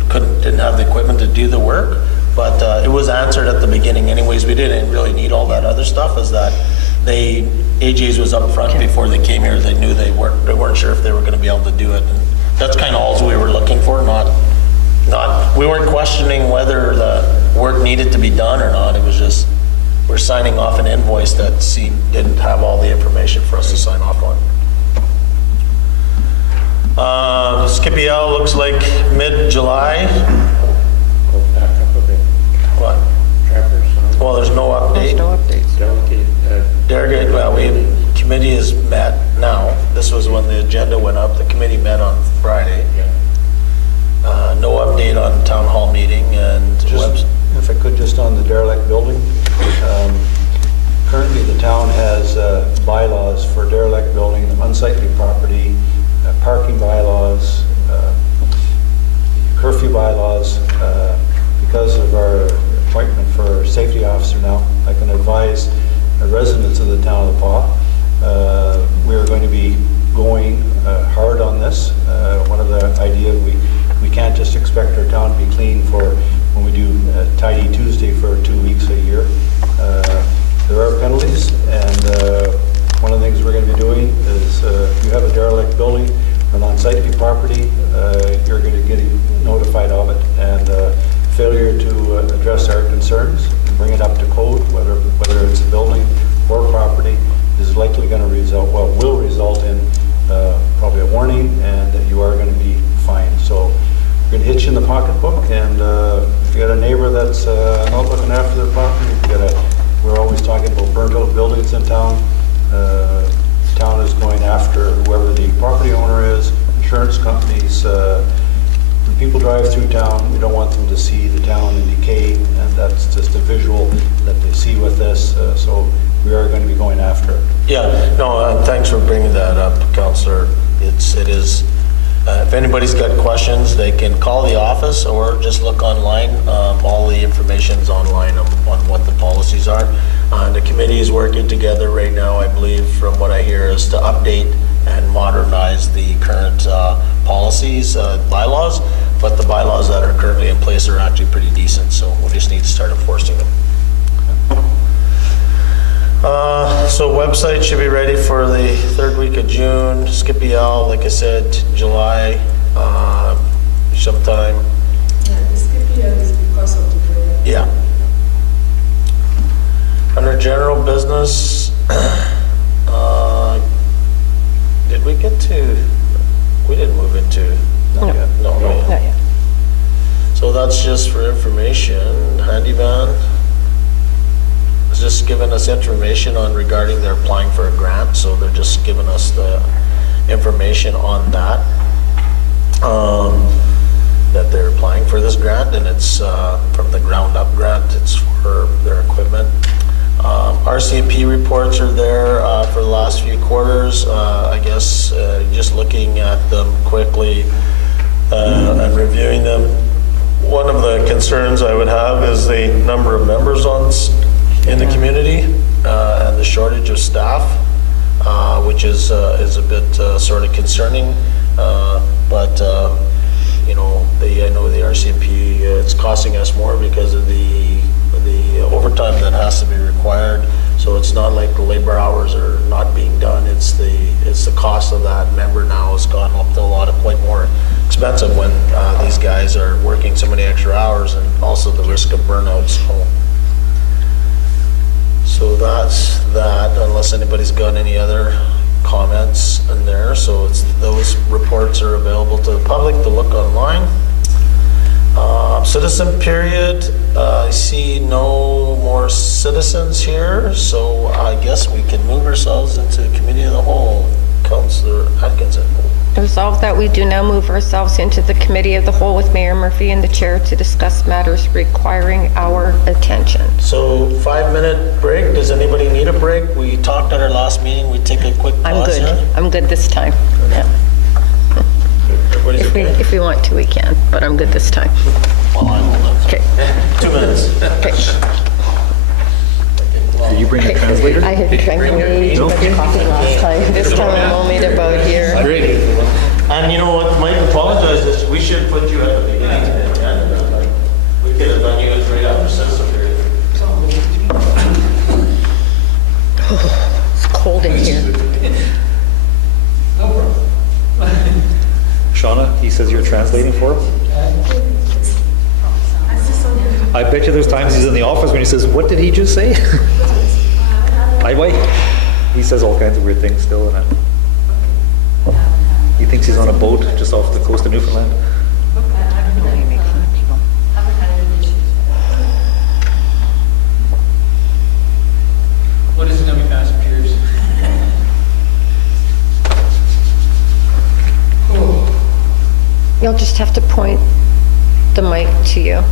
have the equipment to do the work. But it was answered at the beginning anyways. We didn't really need all that other stuff, is that AJ's was up front before they came here. They knew they weren't sure if they were going to be able to do it. And that's kind of all we were looking for, we weren't questioning whether the work needed to be done or not. It was just, we're signing off an invoice that didn't have all the information for us to sign off on. Skippy L looks like mid-July. Go back up a bit. What? Trappers, Well, there's no There's update. no updates. delegate, Derek, well, committee is met now. This was when the agenda went up. The committee met on Friday. No update on town hall meeting and Just, if I could, just on the derelict building. Currently, the town has bylaws for derelict building, unsightly property, parking bylaws, curfew bylaws. Because of our appointment for safety officer now, I can advise the residents of the town of Paw. We are going to be going hard on this. One of the ideas, we can't just expect our town to be clean for when we do Tidy Tuesday for 2 weeks a year. There are penalties, and one of the things we're going to be doing is if you have a derelict building or an unsightly property, you're going to get notified of it, and failure to address our concerns and bring it up to code, whether it's a building or property, is likely going to will result in probably a warning, and that you are going to be fined. So we're going to hit you in the pocketbook, and if you got a neighbor that's not looking after their property, we're always talking about burnt out buildings in town. Town is going after whoever the property owner is, insurance companies. When people drive through town, we don't want them to see the town in decay, and that's just a visual that they see with this. So we are going to be going after it. Yeah, no, thanks for bringing that up, Councillor. It is, if anybody's got questions, they can call the office or just look online. All the information's online on what the policies are. The committee is working together right now, I believe, from what I hear, is to update and modernize the current policies, bylaws, but the bylaws that are currently in place are actually pretty decent, so we just need to start enforcing them. So website should be ready for the third week of June. Skippy L, like I said, July sometime. Yeah, the Skippy is because of the prayer. Yeah. Under general business, did we get to, we didn't move into, No, no, not yet. So that's just for information. Handyman is just giving us information on regarding they're applying for a grant, so they're just giving us the information on that. That they're applying for this grant, and it's from the ground up grant. It's for their equipment. RCMP reports are there for the last few quarters. I guess just looking at them quickly and reviewing them. One of the concerns I would have is the number of members in the community and the shortage of staff, which is a bit sort of concerning. But you know, I know the RCMP, it's costing us more because of the overtime that has to be required. So it's not like the labor hours are not being done. It's the cost of that member now has gone up to a lot of quite more expensive when these guys are working so many extra hours, and also the risk of burnout. So that's that, unless anybody's got any other comments in there. So those reports are available to the public to look online. Citizen period, I see no more citizens here, so I guess we can move ourselves into committee of the whole. Councillor Atkinson. Resolved that we do now move ourselves into the committee of the whole with Mayor Murphy and the chair to discuss matters requiring our attention. So 5-minute break. Does anybody need a break? We talked at our last meeting. We take a quick I'm pause good. here. I'm good this time. Yeah. Everybody's okay? If we want to, we can, but I'm good this time. Well, I will. Okay. 2 minutes. Okay. Did you bring a translator? I had drank way too much coffee last time. This time I'm only about here. Great. And you know what, Mike, apologize, we should put you at the beginning of the agenda. We could have done you as right after citizen period. It's cold in here. Shauna, he says you're translating for him? I bet you there's times he's in the office when he says, what did he just say? He says all kinds of weird things still. And He thinks he's on a boat just off the coast of Newfoundland. No, you make fun of people. What is it going to be passengers? You'll just have to point the mic to you.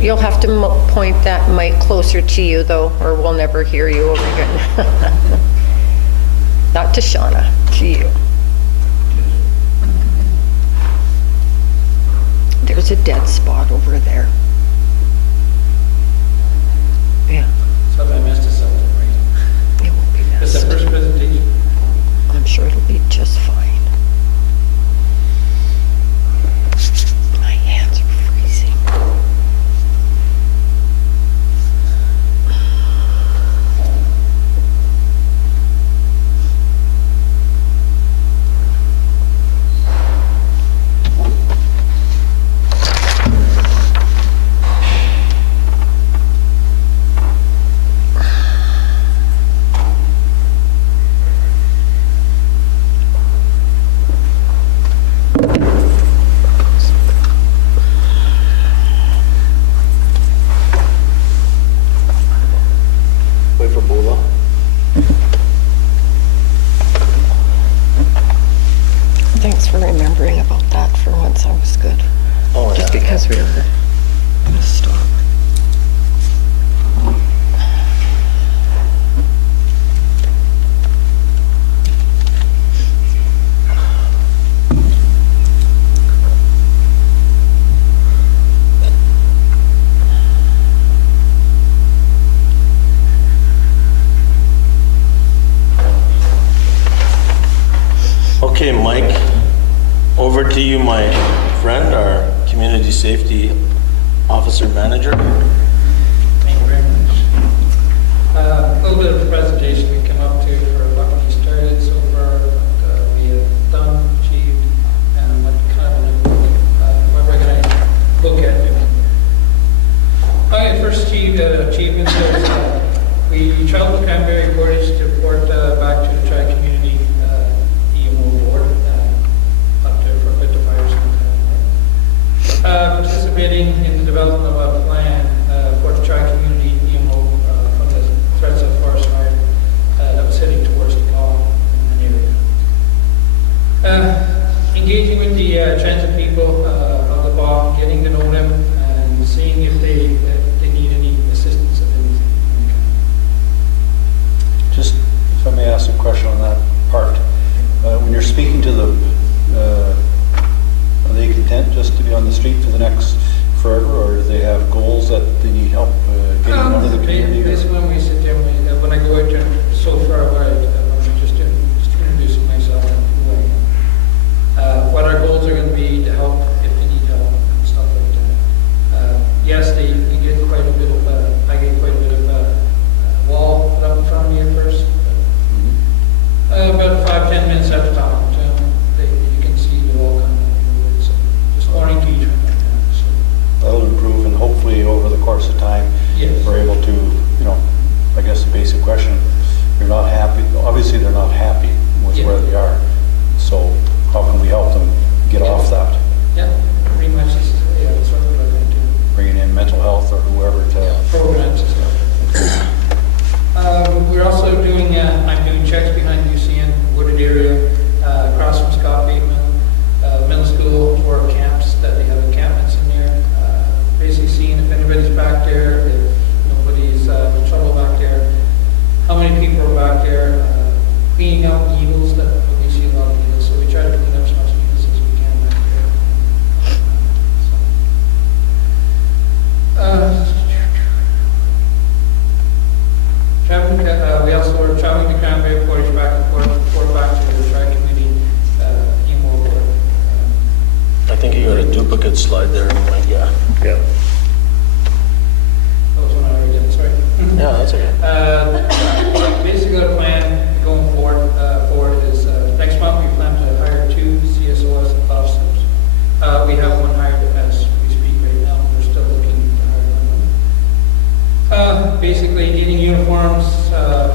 You'll have to point that mic closer to you, though, or we'll never hear you over here. Not to Shauna, to you. There's a dead spot over there. Yeah, So if I messed this up, right? it won't be Is that messed. first presentation? I'm sure it'll be just fine. My hands are freezing. Wait for Bola. Thanks for remembering about that. For once, I was good. Oh, Just yeah. because we were gonna stop. Okay, Mike, over to you, my friend, our community safety officer manager. Thank you very much. A little bit of a presentation we come up to for what we started so far, what we have done, achieved, and what kind of what we're going to look at doing. My first achievement is we traveled to Cranberry Portage to report back to the Tri-Community EMO board up there for the fires and participating in the development of a plan for the Tri-Community EMO from the threats of forest fire that was heading towards the law in the area. Engaging with the transit people of the law, getting to know them, and seeing if they need any assistance of anything. Just, if I may ask a question on that part. When you're speaking to them, are they content just to be on the street for the next forever, or do they have goals that they need help getting out of the community? Basically, when we sit there, when I go out there so far away, I'm just introducing myself and who I am. What our goals are going to be to help if they need help and stuff like that. Yes, they get quite a bit of, I get quite a bit of wall put up in front of me at first. About 5-10 minutes after talking to them, you can see the wall coming up. So just warning to each other. So, That'll improve, and hopefully over the course of time, Yes. we're able to, I guess the basic question, you're not happy, obviously they're not happy with Yeah. where they are. So how can we help them get off that? yeah, pretty much, that's what we're going to do. Bringing in mental health or whoever to, Programs and stuff. We're also doing, I'm doing checks behind UCN, wooded area, across from Scott Bateman, middle school, or camps, that they have encampments in there. Basically seeing if anybody's back there, if nobody's in trouble back there, how many people are back there, cleaning out needles, that we see a lot of needles, so we try to clean up as much needles as we can back there. We also are traveling to Cranberry Portage back and forth back to the Tri-Community EMO board. I think you got a duplicate slide there, Mike, yeah. Yeah. That was one I already did, sorry. Yeah, that's okay. Basically, the plan going forward is next month we plan to hire 2 CSOS officers. We have one hired as we speak right now. We're still looking to hire one. Basically, getting uniforms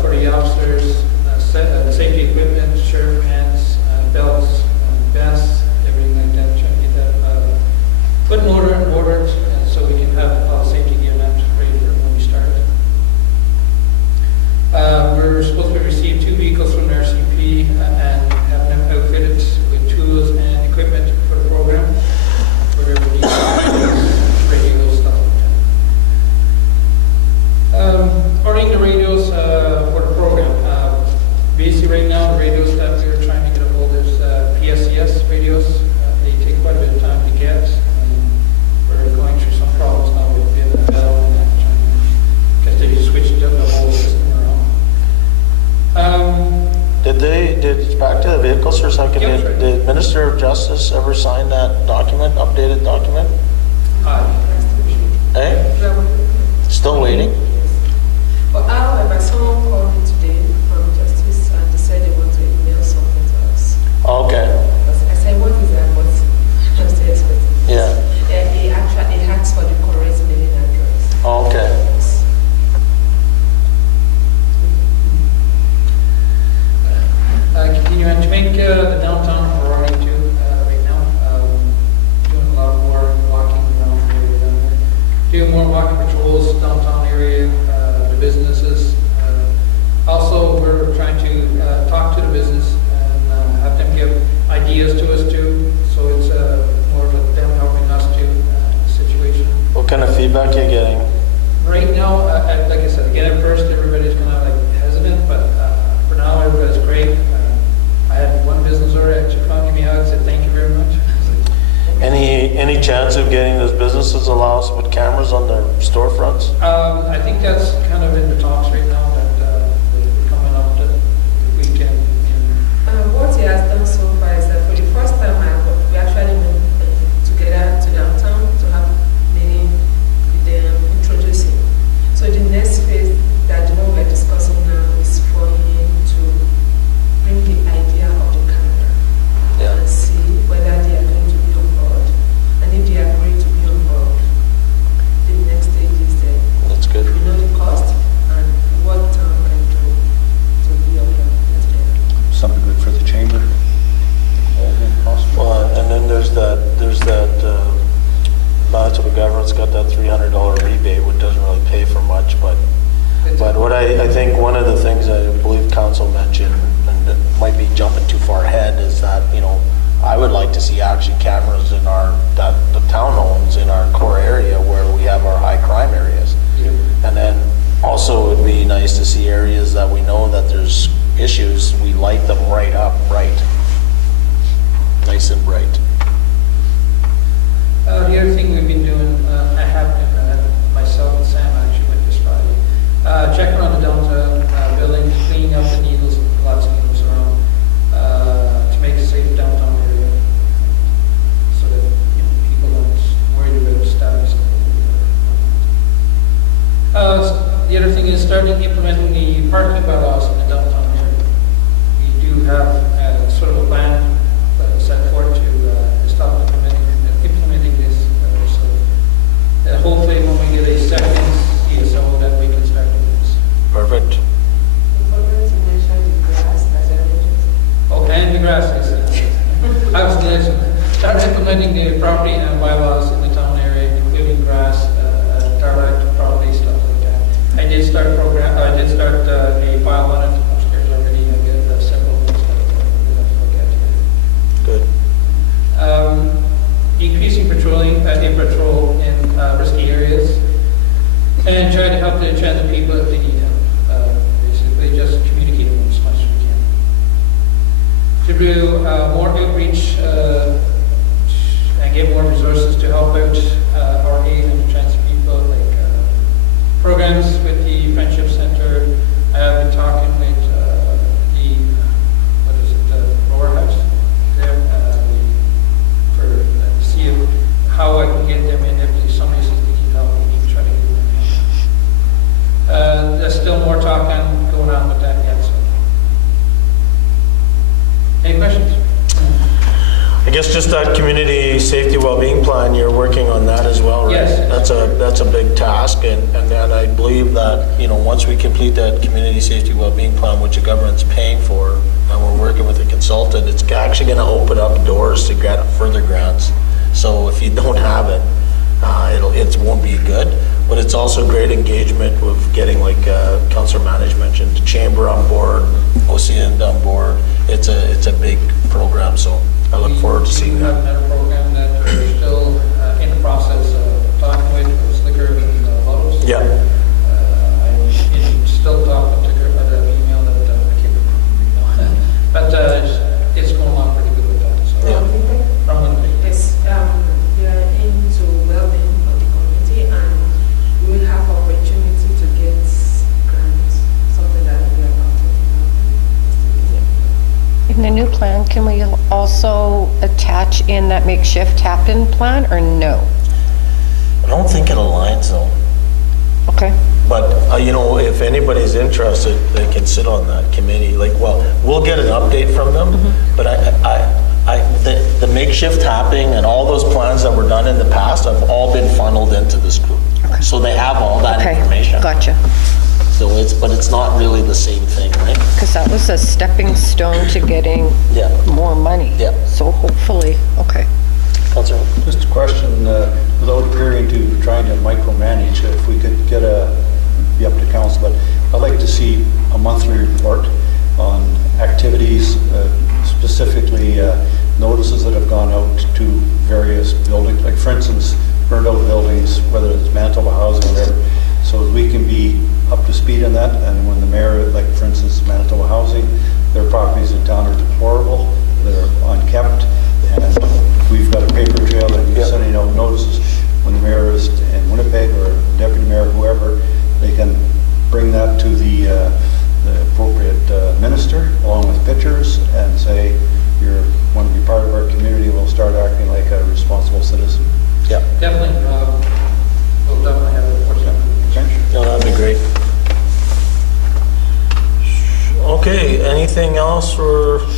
for the officers, the safety equipment, shirt, pants, belts, Jacobs for a second. Yep, sure. Did Minister of Justice ever sign that document, updated document? Eh? Still waiting? But however, someone called me today from Justice and they said they want to email something to us. Okay, I said, what is that? What's Justice expecting? yeah, He actually asked for the correct mailing address. okay. Yes. Continuing to make the downtown a priority too, right now. Doing a lot more walking around the area down there. Doing more walking patrols downtown area, the businesses. Also, we're trying to talk to the business and have them give ideas to us too. So it's more of them helping us to the situation. What kind of feedback are you getting? Right now, like I said, again, at first, everybody's kind of like hesitant, but for now, everybody's great. I had one business owner actually come give me a hug and said, thank you very much. Any chance of getting those businesses allow us to put cameras on their storefronts? I think that's kind of in the talks right now, that we're coming up to the weekend. What he has done so far is that for the first time, we actually went together to downtown to have meeting with them, introducing. So the next phase that the one we're discussing now is for him to bring the idea of the camera Yeah. and see whether they are going to be on board. And if they agree to be on board, the next stage is that That's good. we know the cost and what town can do to be on board. Something good for the chamber. All of them possible. Well, and then there's that Manitoba government's got that $300 rebate, which doesn't really pay for much, but what I think one of the things I believe council mentioned, and it might be jumping too far ahead, is that, I would like to see actually cameras in that the town owns in our core area where we have our high crime areas. And then also it'd be nice to see areas that we know that there's issues, we light them right up, nice and bright. The other thing we've been doing, I have been, myself and Sam actually went this Friday, checking on the downtown buildings, cleaning up the needles, lots of needles around, to make a safe downtown area, so that people aren't worried about stabbing stuff. The other thing is starting implementing the parking bylaws in the downtown area. We do have sort of a plan set forth to start implementing this. So hopefully when we get a second CSO that we can start doing this. Perfect. Important to mention the grass as a Oh, and the grass is, I was going to start implementing the property and bylaws in the town area, including grass, tarmac property, stuff like that. I did start a file on it upstairs already. I get several things that look at. Good. Decreasing patrolling, patrol in risky areas, and try to help the people if they need help. Basically, just communicate with them as much as we can. To do more outreach and get more resources to help out our aid and trans people, like programs with the Friendship Center. I have been talking with the Rower House there, to see how I can get them in if somebody says they need help, we need to try to get them in. There's still more talking going on with that yet, so. Any questions? I guess just that community safety well-being plan, you're working on that as well, right? Yes. That's a big task, and then I believe that, once we complete that community safety well-being plan, which the government's paying for, and we're working with a consultant, it's actually gonna open up doors to get further grants. So if you don't have it, it won't be good, but it's also great engagement with getting, like Councillor Manish mentioned, the chamber on board, OCN on board. It's a big program, so I look forward to seeing We have that. another program that we're still in the process of talking with Slicker and Lowe's. Yeah. I'm still talking to her about an email that I can't remember. But it's going along pretty good with that. So Yeah. from Winnipeg. Yes, we are into well-being of the community and we will have opportunity to get grants, something that we are not talking about. In the new plan, And can we also attach in that makeshift tap-in plan, or no? I don't think it aligns though. Okay. But, if anybody's interested, they can sit on that committee. We'll get an update from them, but the makeshift tapping and all those plans that were done in the past have all been funneled into this group. So they have all that Okay, information. gotcha. So but it's not really the same thing, right? Because that was a stepping stone to getting Yeah. more money. Yeah. So hopefully, okay. Councillor? Just a question, without appearing to trying to micromanage, if we could get be up to council, but I'd like to see a monthly report on activities, specifically notices that have gone out to various buildings, like for instance, burned out buildings, whether it's Manitoba Housing or whatever, so we can be up to speed on that. And when the mayor, like for instance, Manitoba Housing, their properties in town are deplorable, they're unkept, and we've got a paper trail that we're sending out notices. When the mayor is in Winnipeg or deputy mayor, whoever, they can bring that to the appropriate minister along with pictures and say, you want to be part of our community, we'll start acting like a responsible citizen. Yeah. Definitely, we'll definitely have it for some. No, that'd be great. Okay, anything else?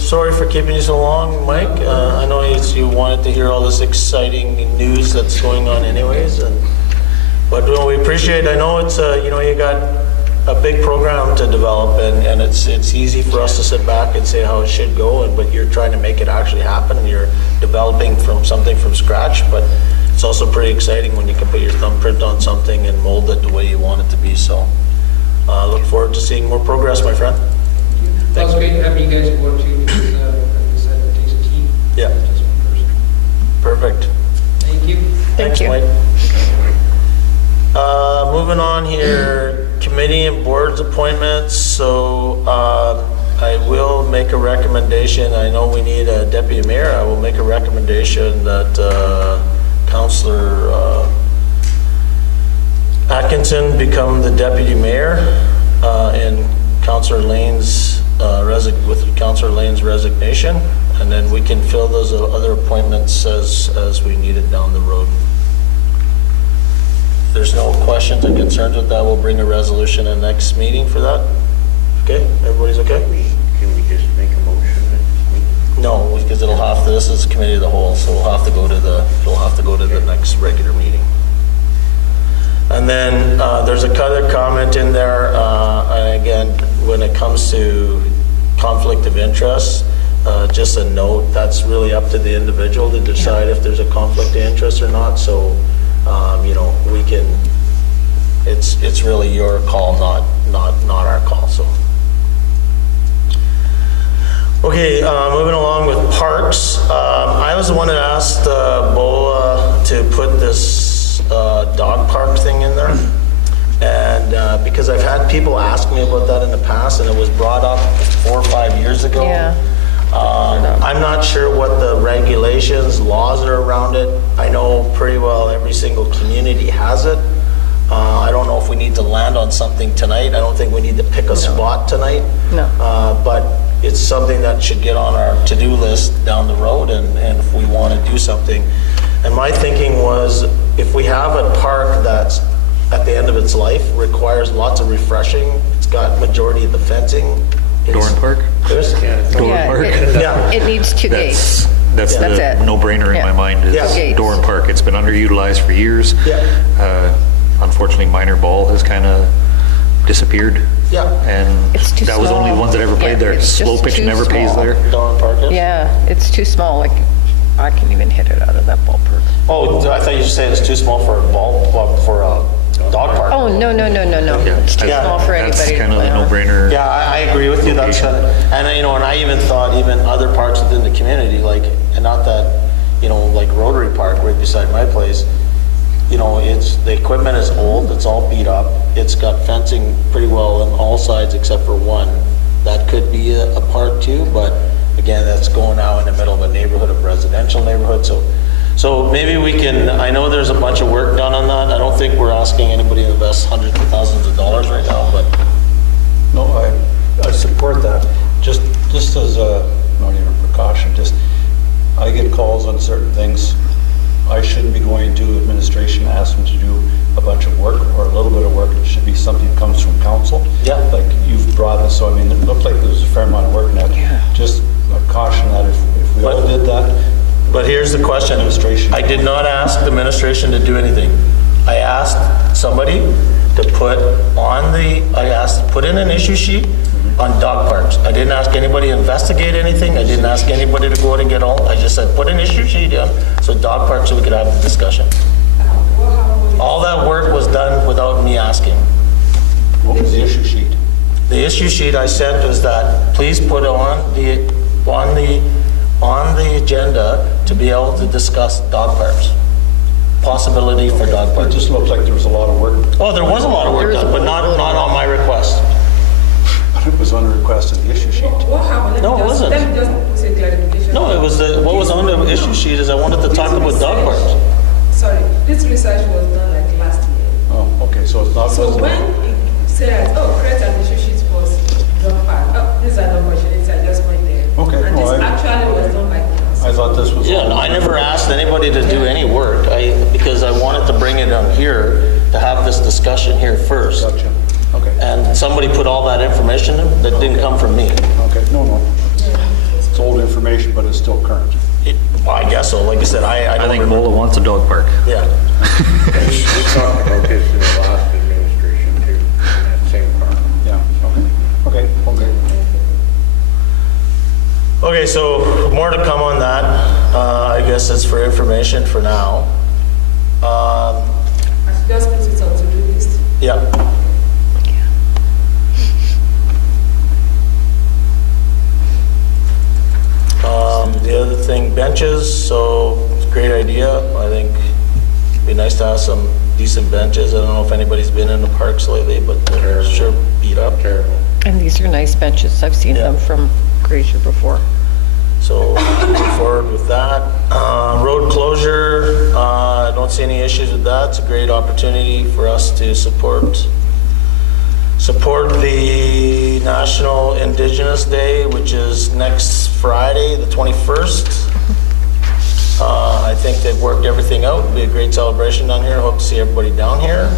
Sorry for keeping you so long, Mike. I know you wanted to hear all this exciting news that's going on anyways, but we appreciate, I know it's, you got a big program to develop, and it's easy for us to sit back and say how it should go, but you're trying to make it actually happen, and you're developing something from scratch, but it's also pretty exciting when you can put your thumbprint on something and mold it the way you want it to be. So look forward to seeing more progress, my friend. Well, it's great having you guys aboard too, because, like I said, it takes a team. Yeah. Not just one person. Perfect. Thank you. Thanks, you. Mike. Moving on here, committee and boards appointments. So I will make a recommendation. I know we need a deputy mayor. I will make a recommendation that Councillor Atkinson become the deputy mayor, and Councillor Lane's with Councillor Lane's resignation, and then we can fill those other appointments as we need it down the road. If there's no questions or concerns with that, we'll bring a resolution in next meeting for that. Okay, everybody's okay? Can we just make a motion? No, because this is committee of the whole, so it'll have to go to the next regular meeting. And then there's a other comment in there, and again, when it comes to conflict of interest, just a note, that's really up to the individual to decide if there's a conflict of interest or not. So, we can, it's really your call, not our call. So. Okay, moving along with parks. I was the one that asked BOLA to put this dog park thing in there. And because I've had people ask me about that in the past, and it was brought up 4 or 5 years ago. Yeah. I'm not sure what the regulations, laws are around it. I know pretty well every single community has it. I don't know if we need to land on something tonight. I don't think we need to pick a spot tonight. No. But it's something that should get on our to-do list down the road, and if we want to do something. And my thinking was, if we have a park that's at the end of its life, requires lots of refreshing, it's got majority of the fencing. Doran Park? Chris? Yeah, Park? Yeah. it needs 2 gates. That's That's the it. no-brainer in Yeah. my mind, is Yeah. Gates. Doran Park. It's been underutilized for years. Yeah. Unfortunately, minor ball has kind of disappeared. Yeah. And It's too that was only the small. ones that ever played Yeah, there. it's Slow just pitch too never pays small. there. Doran Park is? Yeah, it's too small, like, I can even hit it out of that ballpark. Oh, I thought you were saying it's too small for for a dog park. Oh, no. It's too Yeah, small for That's anybody to kind of play the on. no-brainer. Yeah, I agree with you. That's and I even thought even other parks within the community, and not that, like Rotary Park right beside my place, it's, the equipment is old, it's all beat up, it's got fencing pretty well on all sides except for one. That could be a part too, but again, that's going out in the middle of a neighborhood, of residential neighborhood, so maybe we can, I know there's a bunch of work done on that. I don't think we're asking anybody to invest hundreds of thousands of dollars right now, but No, I support that, just as a, not even a precaution. caution, just, I get calls on certain things. I shouldn't be going to administration, ask them to do a bunch of work or a little bit of work. It should be something that comes from council. Yeah. Like you've brought us, so I mean, it looked like there was a fair amount of work in that. Just a caution that if we all did that, But here's the question. Administration. I did not ask the administration to do anything. I asked somebody to put in an issue sheet on dog parks. I didn't ask anybody to investigate anything. I didn't ask anybody to go out and get all. I just said, put an issue sheet in, so dog parks, so we could have the discussion. All that work was done without me asking. what was the issue sheet? The issue sheet I sent was that, please put on the agenda to be able to discuss dog parks. Possibility for dog It parks. just looked like there was a lot of work. Oh, there was a lot of work done, but not on my request. But it was on the request of the issue sheet. What happened? No, it wasn't. Let me just say clarification. No, it was what was on the issue sheet is I wanted to talk about dog parks. Sorry, this research was done like last year. Oh, okay, so it's not. So when it says, create an issue sheet for dog park, these are not questions, I just went there. Okay, And no, this I- actually was done by council. I thought this was. Yeah, no, I never asked anybody to do any work, because I wanted to bring it on here to have this discussion here first. Gotcha, okay, And somebody put all that information in that didn't come from me. okay, no. It's old information, but it's still current. Well, I guess so. Like I said, I I don't think remember. Mola wants a dog park. Yeah. We talked about this in the last administration too, in that same part. Yeah, okay, okay. Okay, so more to come on that. I guess it's for information for now. I should just put it on to-do list. Yeah. The other thing, benches, so it's a great idea. I think it'd be nice to have some decent benches. I don't know if anybody's been in the parks lately, but they're sure beat up. Terrible. And these are nice benches. I've seen them from Grazer before. So move forward with that. Road closure, I don't see any issues with that. It's a great opportunity for us to support the National Indigenous Day, which is next Friday, the 21st. I think they've worked everything out. It'll be a great celebration down here. Hope to see everybody down here.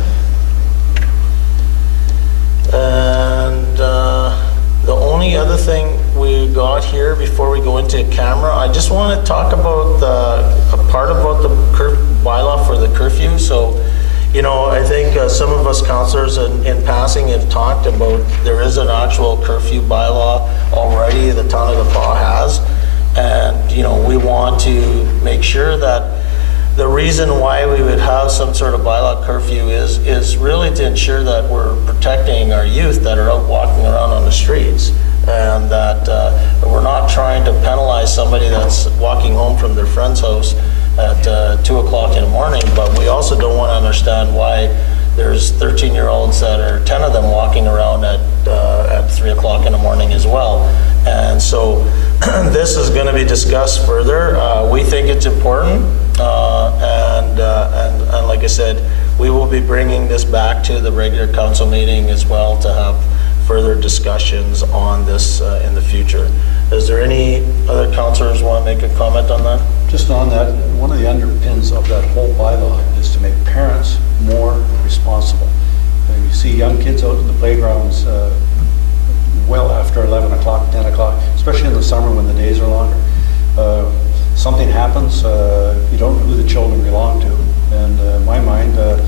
And the only other thing we got here before we go into camera, I just want to talk about a part about the bylaw for the curfew. So, you know, I think some of us councillors in passing have talked about there is an actual curfew bylaw already the town of DePaul has. And, you know, we want to make sure that the reason why we would have some sort of bylaw curfew is really to ensure that we're protecting our youth that are out walking around on the streets, and that we're not trying to penalize somebody that's walking home from their friend's house at 2 o'clock in the morning, but we also don't want to understand why there's 13-year-olds that are 10 of them walking around at 3 o'clock in the morning as well. And so this is going to be discussed further. We think it's important, and like I said, we will be bringing this back to the regular council meeting as well to have further discussions on this in the future. Is there any other councillors want to make a comment on that? Just on that, one of the underpins of that whole bylaw is to make parents more responsible. You see young kids out in the playgrounds well after 11 o'clock, 10 o'clock, especially in the summer when the days are longer. Something happens, you don't know who the children belong to. And in my mind, the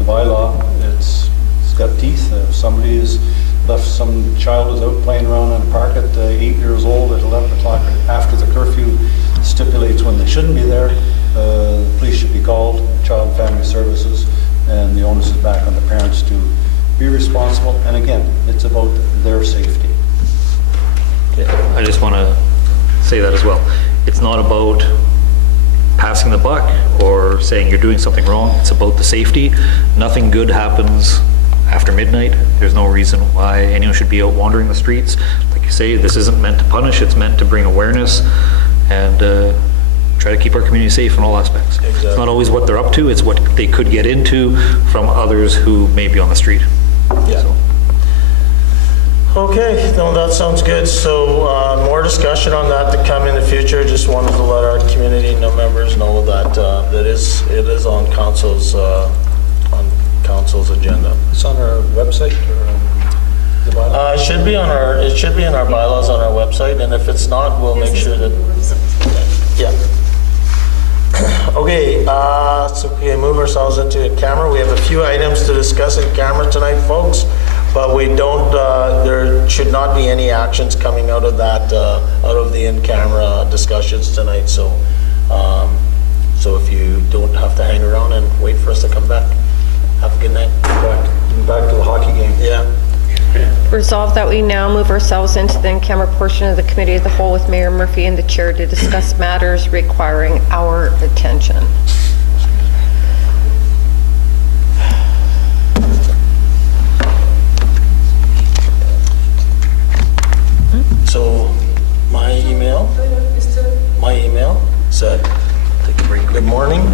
bylaw, it's got teeth. If somebody is left, some child is out playing around in a park at 8 years old at 11 o'clock after the curfew stipulates when they shouldn't be there, the police should be called, Child and Family Services, and the onus is back on the parents to be responsible. And again, it's about their safety. I just want to say that as well. It's not about passing the buck or saying you're doing something wrong. It's about the safety. Nothing good happens after midnight. There's no reason why anyone should be out wandering the streets. Like you say, this isn't meant to punish, it's meant to bring awareness and try to keep our community safe in all aspects. Exactly. It's not always what they're up to, it's what they could get into from others who may be on the street. Yeah. So, Okay, no, that sounds good. So more discussion on that to come in the future. Just wanted to let our community members know that it is on council's agenda. It's on our website or on the bylaw? It should be in our bylaws on our website, and if it's not, we'll make sure that, yeah. Okay, so we move ourselves into camera. We have a few items to discuss in camera tonight, folks, but we don't, there should not be any actions coming out of that, out of the in-camera discussions tonight, so, so if you don't have to hang around and wait for us to come back, have a good night. Back to the hockey game. Yeah. Resolved that we now move ourselves into the in-camera portion of the Committee of the Whole with Mayor Murphy and the Chair to discuss matters requiring our attention. So my email said, good morning.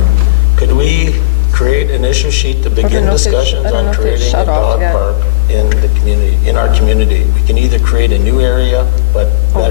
Could we create an issue sheet to begin discussions on creating a dog park in the community, in our community? We can either create a new area, but better